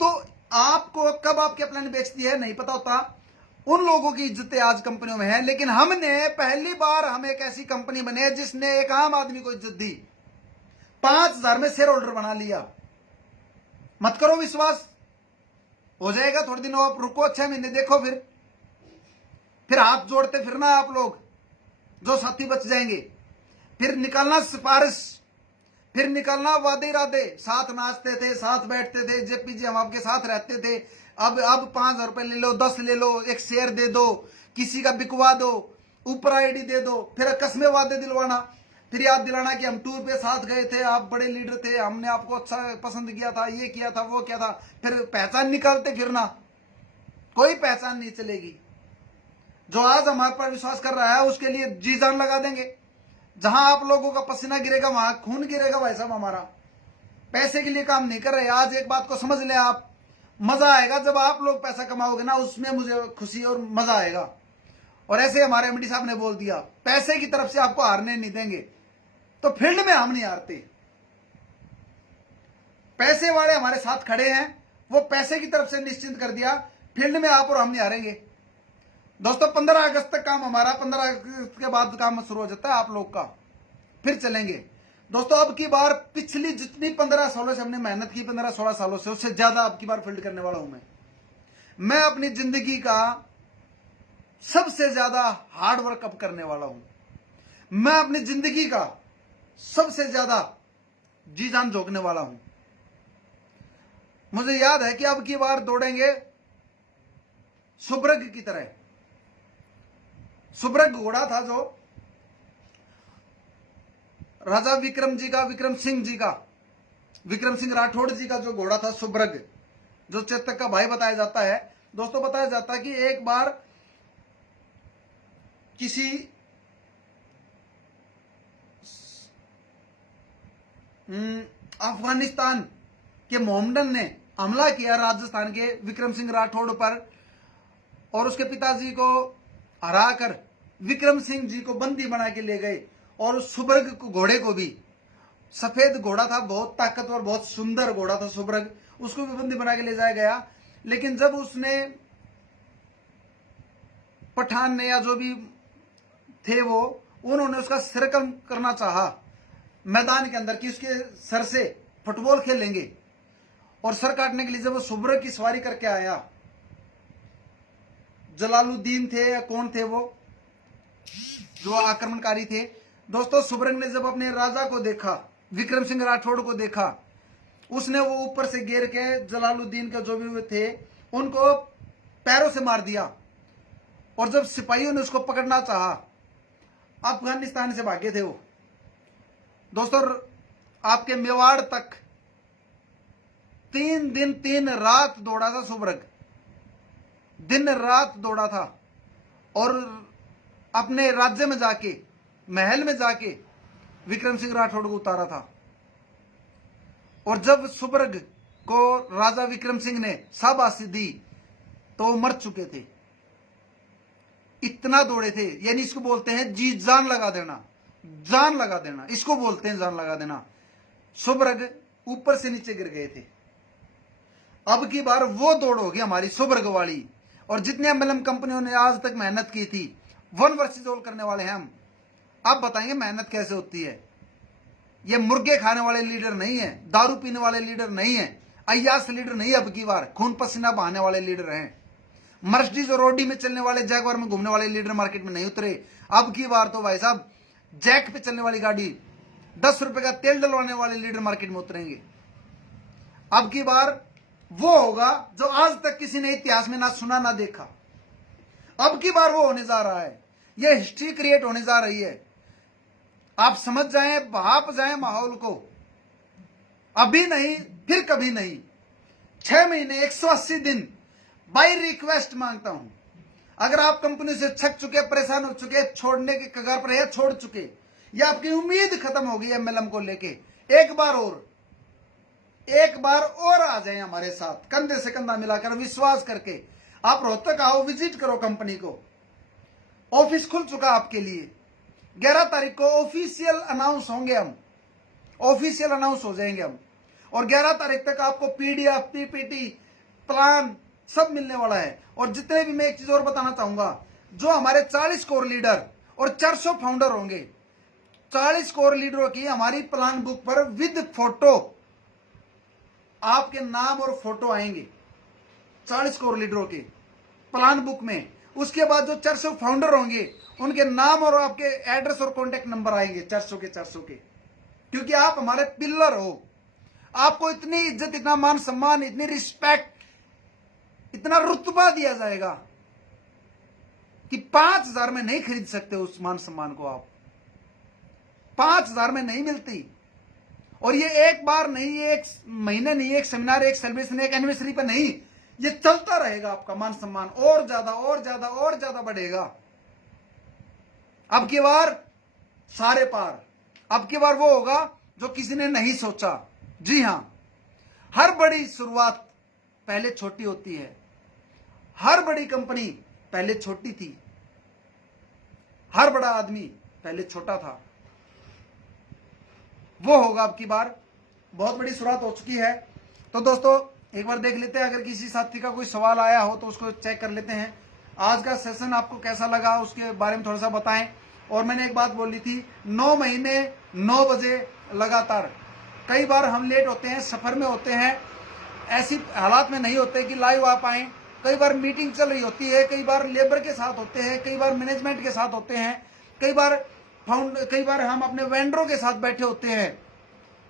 तो आपको कब आपके प्लान बेचती है नहीं पता होता। उन लोगों की इज्जतें आज कंपनियों में है, लेकिन हमने पहली बार हम एक ऐसी कंपनी बने जिसने एक आम आदमी को इज्जत दी, 5000 में शेयर होल्डर बना लिया। मत करो विश्वास, हो जाएगा थोड़े दिनों, आप रुको 6 महीने देखो, फिर हाथ जोड़ते फिरना आप लोग, जो साथी बच जाएंगे। फिर निकालना सिफारिश, फिर निकलना वादे इरादे, साथ नाचते थे, साथ बैठते थे, जेपीजी हम आपके साथ रहते थे, अब 5,000 रुपए ले लो, 10 ले लो, एक शेयर दे दो, किसी का बिकवा दो, ऊपर आईडी दे दो, फिर कस्मे वादे दिलवाना, फिर याद दिलाना कि हम टूर पे साथ गए थे, आप बड़े लीडर थे, हमने आपको अच्छा पसंद किया था, ये किया था, वो किया था, फिर पहचान निकालते फिरना, कोई पहचान नहीं चलेगी। जो आज हमारे पर विश्वास कर रहा है उसके लिए जी जान लगा देंगे। जहां आप लोगों का पसीना गिरेगा वहां खून गिरेगा भाई साहब हमारा। पैसे के लिए काम नहीं कर रहे। आज एक बात को समझ लें आप, मजा आएगा जब आप लोग पैसा कमाओगे ना, उसमें मुझे खुशी और मजा आएगा। और ऐसे हमारे एमडी साहब ने बोल दिया, पैसे की तरफ से आपको हारने नहीं देंगे, तो फील्ड में हम नहीं हारते। पैसे वाले हमारे साथ खड़े हैं, वो पैसे की तरफ से निश्चिंत कर दिया, फील्ड में आप और हम नहीं हारेंगे। दोस्तों 15 अगस्त तक काम हमारा, 15 अगस्त के बाद काम शुरू हो जाता है आप लोग का, फिर चलेंगे। दोस्तों अब की बार पिछली जितनी 15 सालों से हमने मेहनत की, 15-16 सालों से, उससे ज्यादा अब की बार फील्ड करने वाला हूं मैं अपनी जिंदगी का सबसे ज्यादा हार्ड वर्क अब करने वाला हूं। मैं अपनी जिंदगी का सबसे ज्यादा जी जान झोंकने वाला हूं। मुझे याद है कि अब की बार दौड़ेंगे सुब्रग की तरह। सुब्रग घोड़ा था जो राजा विक्रम सिंह राठौड़ जी का जो घोड़ा था सुब्रग, जो चेतक का भाई बताया जाता है। दोस्तों बताया जाता है कि एक बार किसी अफगानिस्तान के मोहम्मदन ने हमला किया राजस्थान के विक्रम सिंह राठौड़ पर, और उसके पिताजी को हराकर विक्रम सिंह जी को बंदी बना के ले गए। और उस सुब्रग घोड़े को भी, सफेद घोड़ा था, बहुत ताकतवर, बहुत सुंदर घोड़ा था सुब्रग, उसको भी बंदी बना के ले जाया गया। लेकिन जब उसने पठान ने या जो भी थे वो, उन्होंने उसका सिर कम करना चाहा मैदान के अंदर कि उसके सर से फुटबॉल खेलेंगे, और सर काटने के लिए जब वो सुब्रग की सवारी करके आया, जलालुद्दीन थे या कौन थे वो जो आक्रमणकारी थे। दोस्तों सुब्रग ने जब अपने राजा को देखा, विक्रम सिंह राठौड़ को देखा, उसने वो ऊपर से गिर के जलालुद्दीन का जो भी थे उनको पैरों से मार दिया। और जब सिपाहियों ने उसको पकड़ना चाहा, अफगानिस्तान से भागे थे वो। दोस्तों आपके मेवाड़ तक 3 दिन 3 रात दौड़ा था सुब्रग, दिन रात दौड़ा था, और अपने राज्य में जाके, महल में जाके विक्रम सिंह राठौड़ को उतारा था। और जब सुब्रग को राजा विक्रम सिंह ने शाबाशी दी तो वो मर चुके थे। इतना दौड़े थे, यानी इसको बोलते हैं जी जान लगा देना, जान लगा देना, इसको बोलते हैं जान लगा देना। सुब्रग ऊपर से नीचे गिर गए थे। अब की बार वो दौड़ होगी हमारी सुब्रग वाली। और जितने एमएलएम कंपनियों ने आज तक मेहनत की थी, 1 वर्सेस ऑल करने वाले हैं हम। आप बताएंगे मेहनत कैसे होती है। ये मुर्गे खाने वाले लीडर नहीं है, दारू पीने वाले लीडर नहीं है, अय्यास लीडर नहीं। अब की बार खून पसीना बहाने वाले लीडर हैं। मर्सिडीज और रोडी में चलने वाले, जैगवार में घूमने वाले लीडर मार्केट में नहीं उतरे। अब की बार तो भाई साहब जैक पे चलने वाली गाड़ी, 10 रुपए का तेल डलवाने वाले लीडर मार्केट में उतरेंगे। अब की बार वो होगा जो आज तक किसी ने इतिहास में ना सुना ना देखा। अब की बार वो होने जा रहा है, ये हिस्ट्री क्रिएट होने जा रही है। आप समझ जाएं, भाप जाएं माहौल को। अभी नहीं फिर कभी नहीं। 6 महीने 180 दिन बाय रिक्वेस्ट मांगता हूं। अगर आप कंपनी से छक चुके, परेशान हो चुके, छोड़ने के कगार पर है, छोड़ चुके, या आपकी उम्मीद खत्म हो गई एमएलएम को लेके, एक बार और आ जाए हमारे साथ, कंधे से कंधा मिलाकर, विश्वास करके। आप रोहतक आओ, विजिट करो कंपनी को। ऑफिस खुल चुका आपके लिए। 11 तारीख को ऑफिशियल अनाउंस होंगे हम, ऑफिशियल अनाउंस हो जाएंगे हम। और 11 तारीख तक आपको पीडीएफ, पीपीटी, प्लान सब मिलने वाला है। और जितने भी, मैं एक चीज और बताना चाहूंगा, जो हमारे 40 कोर लीडर और 400 फाउंडर होंगे, 40 कोर लीडरों की हमारी प्लान बुक पर विद फोटो, आपके नाम और फोटो आएंगे 40 कोर लीडरों के प्लान बुक में। उसके बाद जो 400 फाउंडर होंगे, उनके नाम और आपके एड्रेस और कॉन्टेक्ट नंबर आएंगे 400 के 400 के। क्योंकि आप हमारे पिलर हो। आपको इतनी इज्जत, इतना मान सम्मान, इतनी रिस्पेक्ट, इतना रुतबा दिया जाएगा कि 5,000 में नहीं खरीद सकते उस मान सम्मान को। आप 5,000 में नहीं मिलती। और ये एक बार नहीं, ये एक महीने नहीं, एक सेमिनार, एक सेलिब्रेशन, एक एनिवर्सरी पर नहीं, ये चलता रहेगा। आपका मान सम्मान और ज्यादा और ज्यादा और ज्यादा बढ़ेगा। अब की बार सारे पार, अब की बार वो होगा जो किसी ने नहीं सोचा। जी हां, हर बड़ी शुरुआत पहले छोटी होती है। हर बड़ी कंपनी पहले छोटी थी। हर बड़ा आदमी पहले छोटा था। वो होगा अब की बार। बहुत बड़ी शुरुआत हो चुकी है। तो दोस्तों एक बार देख लेते हैं, अगर किसी साथी का कोई सवाल आया हो तो उसको चेक कर लेते हैं। आज का सेशन आपको कैसा लगा उसके बारे में थोड़ा सा बताएं। और मैंने एक बात बोली थी, 9 महीने 9 बजे लगातार। कई बार हम लेट होते हैं, सफर में होते हैं, ऐसी हालात में नहीं होते कि लाइव आ पाए। कई बार मीटिंग चल रही होती है, कई बार लेबर के साथ होते हैं, कई बार मैनेजमेंट के साथ होते हैं, कई बार हम अपने वेंडरों के साथ बैठे होते हैं।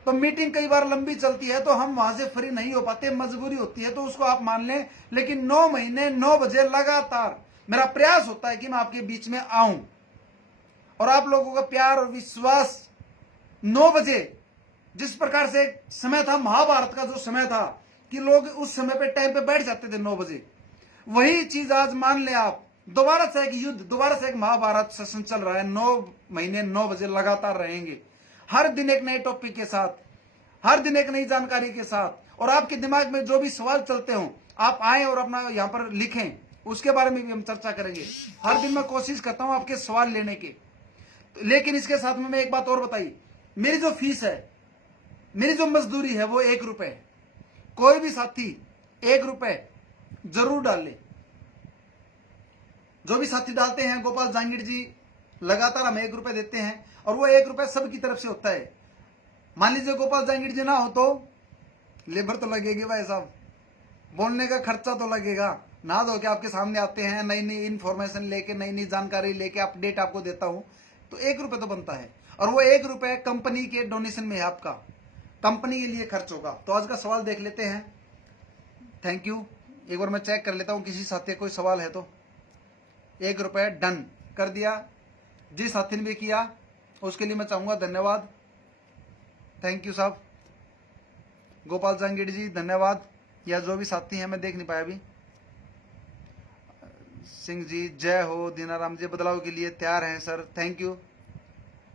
तो मीटिंग कई बार लंबी चलती है तो हम वहां से फ्री नहीं हो पाते, मजबूरी होती है, तो उसको आप मान लें। लेकिन 9 महीने 9 बजे लगातार मेरा प्रयास होता है कि मैं आपके बीच में आऊं। और आप लोगों का प्यार और विश्वास, 9 बजे जिस प्रकार से समय था महाभारत का, जो समय था कि लोग उस समय पे टाइम पे बैठ जाते थे 9 बजे, वही चीज आज मान लें आप। दोबारा से एक युद्ध, दोबारा से एक महाभारत सेशन चल रहा है। 9 महीने 9 बजे लगातार रहेंगे, हर दिन एक नए टॉपिक के साथ, हर दिन एक नई जानकारी के साथ। और आपके दिमाग में जो भी सवाल चलते हो, आप आए और अपना यहाँ पर लिखें, उसके बारे में भी हम चर्चा करेंगे। हर दिन मैं कोशिश करता हूं आपके सवाल लेने की। लेकिन इसके साथ में मैं एक बात और बताई, मेरी जो फीस है, मेरी जो मजदूरी है, वो 1 रुपए। कोई भी साथी 1 रुपए जरूर डाले। जो भी साथी डालते हैं, गोपाल जांगीड़ जी लगातार हमें 1 रुपए देते हैं। और वो 1 रुपए सबकी तरफ से होता है। मान लीजिए गोपाल जांगीड़ जी ना हो तो लेबर तो लगेगी भाई साहब, बोलने का खर्चा तो लगेगा। ना धो के आपके सामने आते हैं, नई नई इंफॉर्मेशन लेके, नई नई जानकारी लेके, अपडेट आपको देता हूं, तो 1 रुपए तो बनता है। और वो 1 रुपए कंपनी के डोनेशन में है, आपका कंपनी के लिए खर्च होगा। तो आज का सवाल देख लेते हैं। Thank you. एक बार मैं चेक कर लेता हूं किसी साथी कोई सवाल है तो। 1 रुपए डन कर दिया। जिस साथी ने भी किया उसके लिए मैं चाहूंगा धन्यवाद। थैंक यू साहब। गोपाल जांगीड़ जी धन्यवाद। या जो भी साथी हैं, मैं देख नहीं पाया अभी। सिंह जी जय हो। दीनाराम जी बदलाव के लिए तैयार हैं sir, thank you.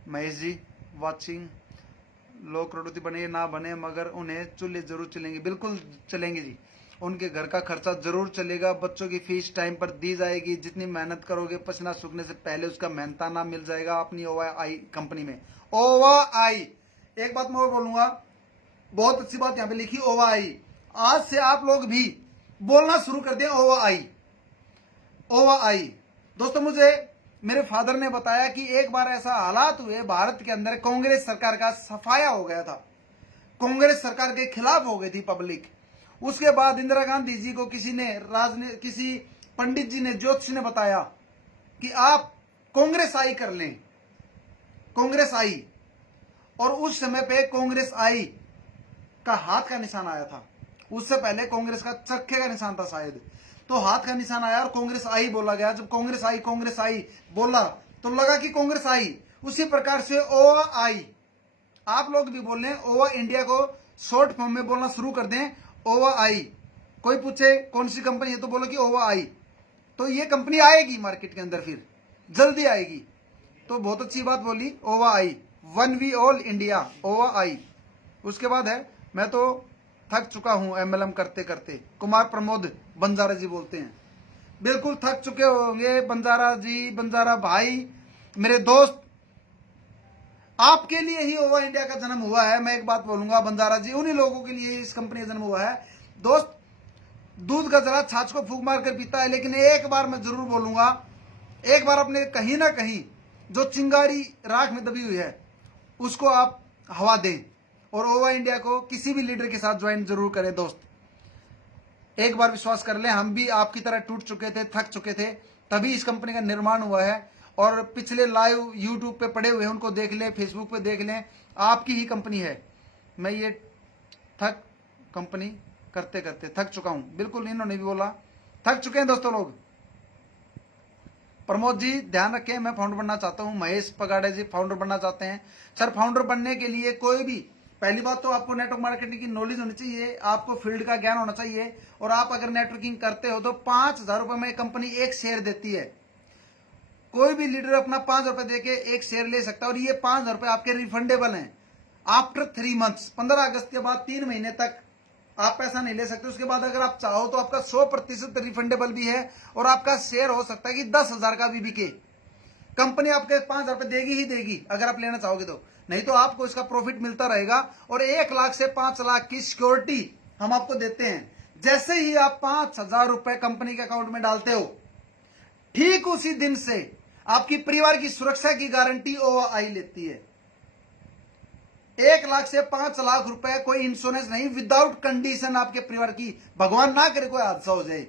Mahesh ji watching. लोग करोड़पति बने ना बने मगर उन्हें चूल्हे जरूर चलेंगे। बिल्कुल चलेंगे जी, उनके घर का खर्चा जरूर चलेगा। बच्चों की फीस टाइम पर दी जाएगी। जितनी मेहनत करोगे पसीना सूखने से पहले उसका मेहनताना मिल जाएगा अपनी OI कंपनी में। OI, एक बात मैं और बोलूंगा, बहुत अच्छी बात यहाँ पे लिखी OI। आज से आप लोग भी बोलना शुरू कर दें OI। दोस्तों मुझे मेरे फादर ने बताया कि एक बार ऐसा हालात हुए भारत के अंदर, कांग्रेस सरकार का सफाया हो गया था, कांग्रेस सरकार के खिलाफ हो गई थी पब्लिक। उसके बाद इंदिरा गांधी जी को किसी पंडित जी ने, ज्योतिष ने बताया कि आप कांग्रेस आई कर लें, कांग्रेस आई। और उस समय पे कांग्रेस आई का हाथ का निशान आया था। उससे पहले कांग्रेस का चक्के का निशान था शायद, तो हाथ का निशान आया और कांग्रेस आई बोला गया। जब कांग्रेस आई बोला तो लगा कि कांग्रेस आई। उसी प्रकार से OI, आप लोग भी बोल लें OI इंडिया को शॉर्ट फॉर्म में बोलना शुरू कर दें OI। कोई पूछे कौन सी कंपनी है तो बोलो कि OI। तो ये कंपनी आएगी मार्केट के अंदर, फिर जल्दी आएगी। तो बहुत अच्छी बात बोली OI, one we all India OI। उसके बाद है, मैं तो थक चुका हूं MLM करते करते। कुमार प्रमोद बंजारा जी बोलते हैं। बिल्कुल थक चुके होंगे बंजारा जी, बंजारा भाई, मेरे दोस्त। आपके लिए ही OI इंडिया का जन्म हुआ है। मैं एक बात बोलूंगा बंजारा जी, उन्हीं लोगों के लिए इस कंपनी का जन्म हुआ है। दोस्त दूध का जरा छाछ को फूंक मार कर पीता है, लेकिन एक बार मैं जरूर बोलूंगा, एक बार अपने कहीं ना कहीं जो चिंगारी राख में दबी हुई है उसको आप हवा दें। और OI इंडिया को किसी भी लीडर के साथ ज्वाइन जरूर करें। दोस्त एक बार विश्वास कर लें, हम भी आपकी तरह टूट चुके थे, थक चुके थे, तभी इस कंपनी का निर्माण हुआ है। और पिछले लाइव यूट्यूब पे पड़े हुए हैं उनको देख लें, फेसबुक पे देख लें, आपकी ही कंपनी है। मैं ये थक कंपनी करते करते थक चुका हूं, बिल्कुल इन्होंने भी बोला थक चुके हैं दोस्तों लोग। प्रमोद जी ध्यान रखें, मैं फाउंडर बनना चाहता हूं। महेश पगाड़े जी फाउंडर बनना चाहते हैं। सर फाउंडर बनने के लिए कोई भी, पहली बात तो आपको नेटवर्क मार्केटिंग की नॉलेज होनी चाहिए, आपको फील्ड का ज्ञान होना चाहिए। और आप अगर नेटवर्किंग करते हो तो 5,000 रुपए में कंपनी एक शेयर देती है। कोई भी लीडर अपना 5 रुपए देके एक शेयर ले सकता है और ये 5,000 रुपए आपके रिफंडेबल हैं आफ्टर 3 मंथ्स। 15 अगस्त के बाद 3 महीने तक आप पैसा नहीं ले सकते। उसके बाद अगर आप चाहो तो आपका 100% रिफंडेबल भी है और आपका शेयर हो सकता है कि 10,000 का भी बिके। कंपनी आपके 5,000 रुपए देगी ही देगी अगर आप लेना चाहोगे तो, नहीं तो आपको इसका प्रॉफिट मिलता रहेगा। और 1 लाख से 5 लाख की सिक्योरिटी हम आपको देते हैं। जैसे ही आप 5,000 रुपए कंपनी के अकाउंट में डालते हो, ठीक उसी दिन से आपकी परिवार की सुरक्षा की गारंटी ओआई लेती है। 1 लाख से 5 लाख रुपए कोई इंश्योरेंस नहीं, विदाउट कंडीशन आपके परिवार की, भगवान ना करे कोई हादसा हो जाए,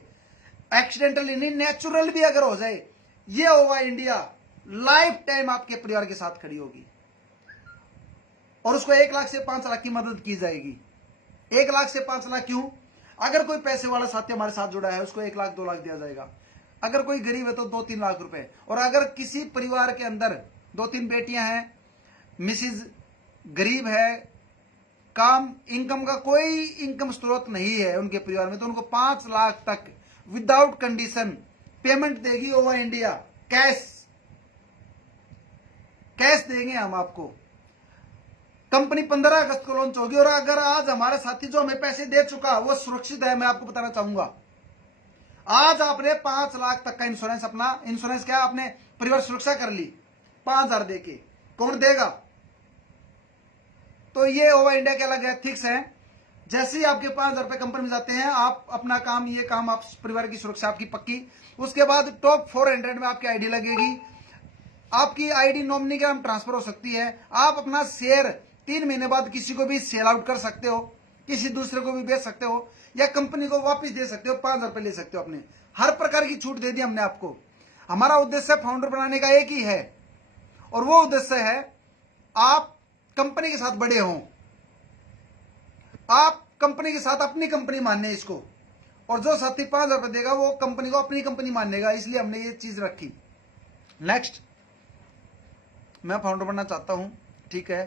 एक्सीडेंटली नहीं नेचुरल भी अगर हो जाए, ये ओआई इंडिया लाइफ टाइम आपके परिवार के साथ खड़ी होगी और उसको 1 लाख से 5 लाख की मदद की जाएगी। 1 लाख से 5 लाख क्यों? अगर कोई पैसे वाला साथी हमारे साथ जुड़ा है उसको 1 लाख 2 लाख दिया जाएगा। अगर कोई गरीब है तो 2-3 लाख रुपए। और अगर किसी परिवार के अंदर 2-3 बेटियां हैं, मिसिज गरीब है, काम इनकम का कोई इनकम स्रोत नहीं है उनके परिवार में, तो उनको 5 लाख तक विदाउट कंडीशन पेमेंट देगी ओवर इंडिया। कैश देंगे हम आपको। कंपनी 15 अगस्त को लॉन्च होगी और अगर आज हमारा साथी जो हमें पैसे दे चुका वो सुरक्षित है, मैं आपको बताना चाहूंगा। आज आपने 5 लाख तक का इंश्योरेंस, अपना इंश्योरेंस क्या, आपने परिवार सुरक्षा कर ली 5,000 देके, कौन देगा? तो ये ओवर इंडिया के अलग एथिक्स है। जैसे ही आपके 5,000 रुपए कंपनी में जाते हैं, आप अपना काम, ये काम आप परिवार की सुरक्षा आपकी पक्की। उसके बाद टॉप 400 में आपकी आईडी लगेगी। आपकी आईडी नॉमिनी के नाम ट्रांसफर हो सकती है। आप अपना शेयर 3 महीने बाद किसी को भी सेल आउट कर सकते हो, किसी दूसरे को भी बेच सकते हो या कंपनी को वापस दे सकते हो, 5,000 रुपए ले सकते हो अपने। हर प्रकार की छूट दे दी हमने आपको। हमारा उद्देश्य फाउंडर बनाने का एक ही है और वो उद्देश्य है आप कंपनी के साथ बड़े हों, आप कंपनी के साथ अपनी कंपनी मानने इसको, और जो साथी 5,000 रुपए देगा वो कंपनी को अपनी कंपनी मानेगा, इसलिए हमने ये चीज रखी। नेक्स्ट, मैं फाउंडर बनना चाहता हूं, ठीक है,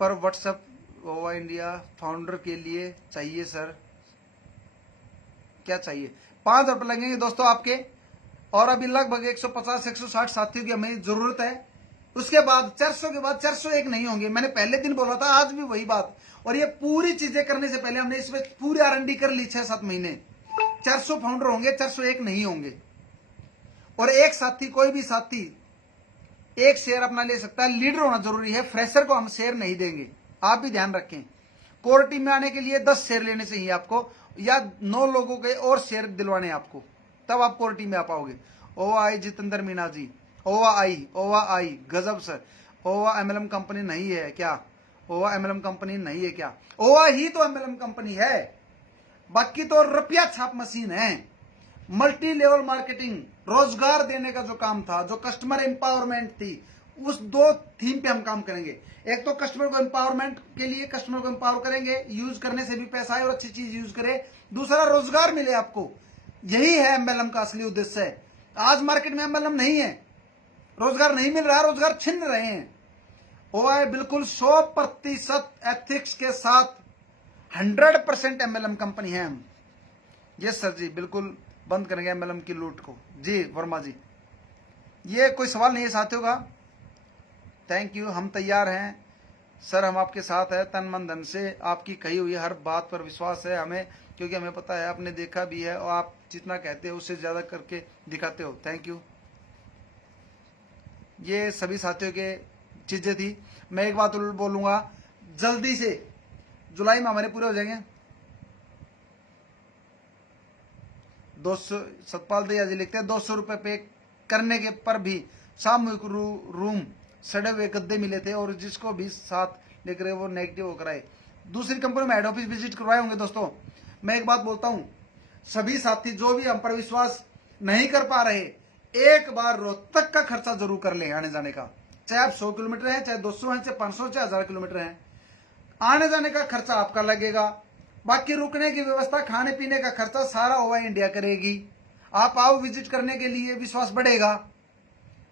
पर व्हाट्सएप ओवर इंडिया फाउंडर के लिए चाहिए सर, क्या चाहिए? 5,000 रुपए लगेंगे दोस्तों आपके, और अभी लगभग 150-160 साथियों की हमें जरूरत है। उसके बाद 400 के बाद 401 नहीं होंगे। मैंने पहले दिन बोला था, आज भी वही बात। और ये पूरी चीजें करने से पहले हमने इसमें पूरी R&D कर ली 6-7 महीने। 400 फाउंडर होंगे, 401 नहीं होंगे। और एक साथी, कोई भी साथी एक शेयर अपना ले सकता है। लीडर होना जरूरी है, फ्रेशर को हम शेयर नहीं देंगे, आप भी ध्यान रखें। कोर टीम में आने के लिए 10 शेयर लेने चाहिए आपको, या 9 लोगों के और शेयर दिलवाने आपको, तब आप कोर टीम में आ पाओगे। ओवाई जितेंद्र मीना जी, ओवाई गजब सर। ओवा MLM कंपनी नहीं है क्या? ओवा MLM कंपनी नहीं है क्या? ओवा ही तो MLM कंपनी है, बाकी तो रुपया छाप मशीन है। मल्टी लेवल मार्केटिंग, रोजगार देने का जो काम था, जो कस्टमर एम्पावरमेंट थी, उस 2 थीम पे हम काम करेंगे। एक तो कस्टमर को एम्पावरमेंट के लिए कस्टमर को एम्पावर करेंगे, यूज करने से भी पैसा आए और अच्छी चीज यूज करे। दूसरा, रोजगार मिले आपको। यही है MLM का असली उद्देश्य है। आज मार्केट में MLM नहीं है, रोजगार नहीं मिल रहा, रोजगार छिन रहे हैं। ओवाई बिल्कुल 100% एथिक्स के साथ 100% MLM कंपनी है हम। यस सर जी, बिल्कुल बंद करेंगे MLM की लूट को। जी वर्मा जी, ये कोई सवाल नहीं है साथियों का। थैंक यू, हम तैयार हैं सर, हम आपके साथ हैं तन मन धन से। आपकी कही हुई हर बात पर विश्वास है हमें, क्योंकि हमें पता है, आपने देखा भी है और आप जितना कहते हो उससे ज्यादा करके दिखाते हो। Thank you. ये सभी साथियों के चीजें थी। मैं एक बात बोलूंगा, जल्दी से जुलाई में हमारे पूरे हो जाएंगे। 200 सतपाल दया जी लिखते हैं 200 रुपए पे करने के पर भी सामूहिक रूम सड़े हुए गद्दे मिले थे और जिसको भी साथ लेकर वो नेगेटिव होकर आए। दूसरी कंपनी में हेड ऑफिस विजिट करवाए होंगे। दोस्तों मैं एक बात बोलता हूं, सभी साथी जो भी हम पर विश्वास नहीं कर पा रहे, एक बार रोहतक का खर्चा जरूर कर लें आने जाने का, चाहे आप 100 किलोमीटर है, चाहे 200 है, चाहे 500, चाहे 1000 किलोमीटर है, आने जाने का खर्चा आपका लगेगा। बाकी रुकने की व्यवस्था, खाने पीने का खर्चा सारा ओवा इंडिया करेगी। आप आओ विजिट करने के लिए, विश्वास बढ़ेगा।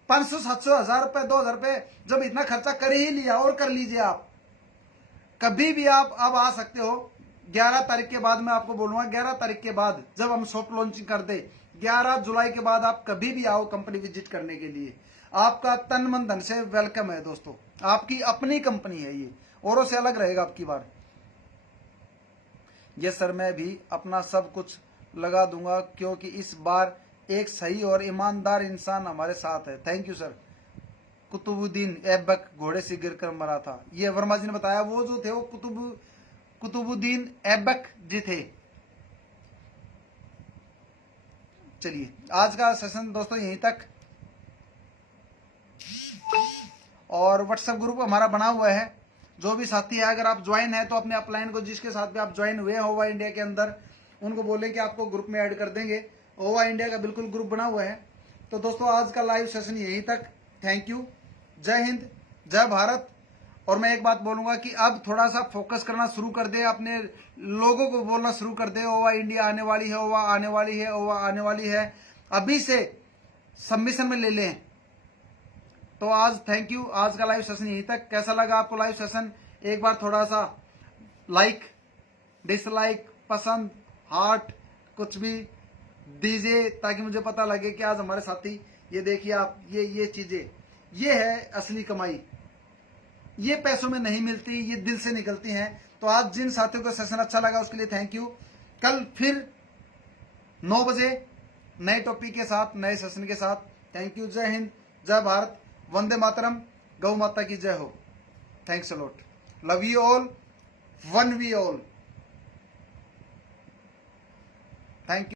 500, 700, 1000 रुपए, 2000 रुपए जब इतना खर्चा कर ही लिया, और कर लीजिए आप। कभी भी आप अब आ सकते हो। 11 तारीख के बाद मैं आपको बोलूंगा, 11 तारीख के बाद जब हम सॉफ्ट लॉन्चिंग कर दे, 11 जुलाई के बाद आप कभी भी आओ कंपनी विजिट करने के लिए। आपका तन मन धन से वेलकम है दोस्तों। आपकी अपनी कंपनी है ये, औरों से अलग रहेगा आपकी बार। ये सर मैं भी अपना सब कुछ लगा दूंगा, क्योंकि इस बार एक सही और ईमानदार इंसान हमारे साथ है। Thank you sir. Qutubuddin Aibak घोड़े से गिरकर मरा था, ये वर्मा जी ने बताया। वो जो थे वो कुतुबुद्दीन ऐबक जी थे। चलिए आज का सेशन दोस्तों यहीं तक। और व्हाट्सएप ग्रुप हमारा बना हुआ है, जो भी साथी है अगर आप ज्वाइन है तो अपने अपलाइन को, जिसके साथ भी आप ज्वाइन हुए हैं ओवा इंडिया के अंदर, उनको बोलें कि आपको ग्रुप में ऐड कर देंगे। ओवा इंडिया का बिल्कुल ग्रुप बना हुआ है। तो दोस्तों आज का लाइव सेशन यहीं तक। Thank you. जय हिंद, जय भारत। और मैं एक बात बोलूंगा कि अब थोड़ा सा फोकस करना शुरू कर दे, अपने लोगों को बोलना शुरू कर दे, ओवा इंडिया आने वाली है, ओवा आने वाली है, ओवा आने वाली है। अभी से सबमिशन में ले लें। तो आज थैंक यू। आज का लाइव सेशन यहीं तक। कैसा लगा आपको लाइव सेशन? एक बार थोड़ा सा लाइक, डिसलाइक, पसंद, हार्ट कुछ भी दीजिए, ताकि मुझे पता लगे कि आज हमारे साथी, ये देखिए आप, ये चीजें, ये है असली कमाई। ये पैसों में नहीं मिलती, ये दिल से निकलती हैं। तो आज जिन साथियों को सेशन अच्छा लगा उसके लिए थैंक यू। कल फिर 9 बजे नए टॉपिक के साथ, नए सेशन के साथ। Thank you. जय हिंद, जय भारत, वंदे मातरम, गौ माता की जय हो। Thanks a lot. Love you all, one we all. Thank you.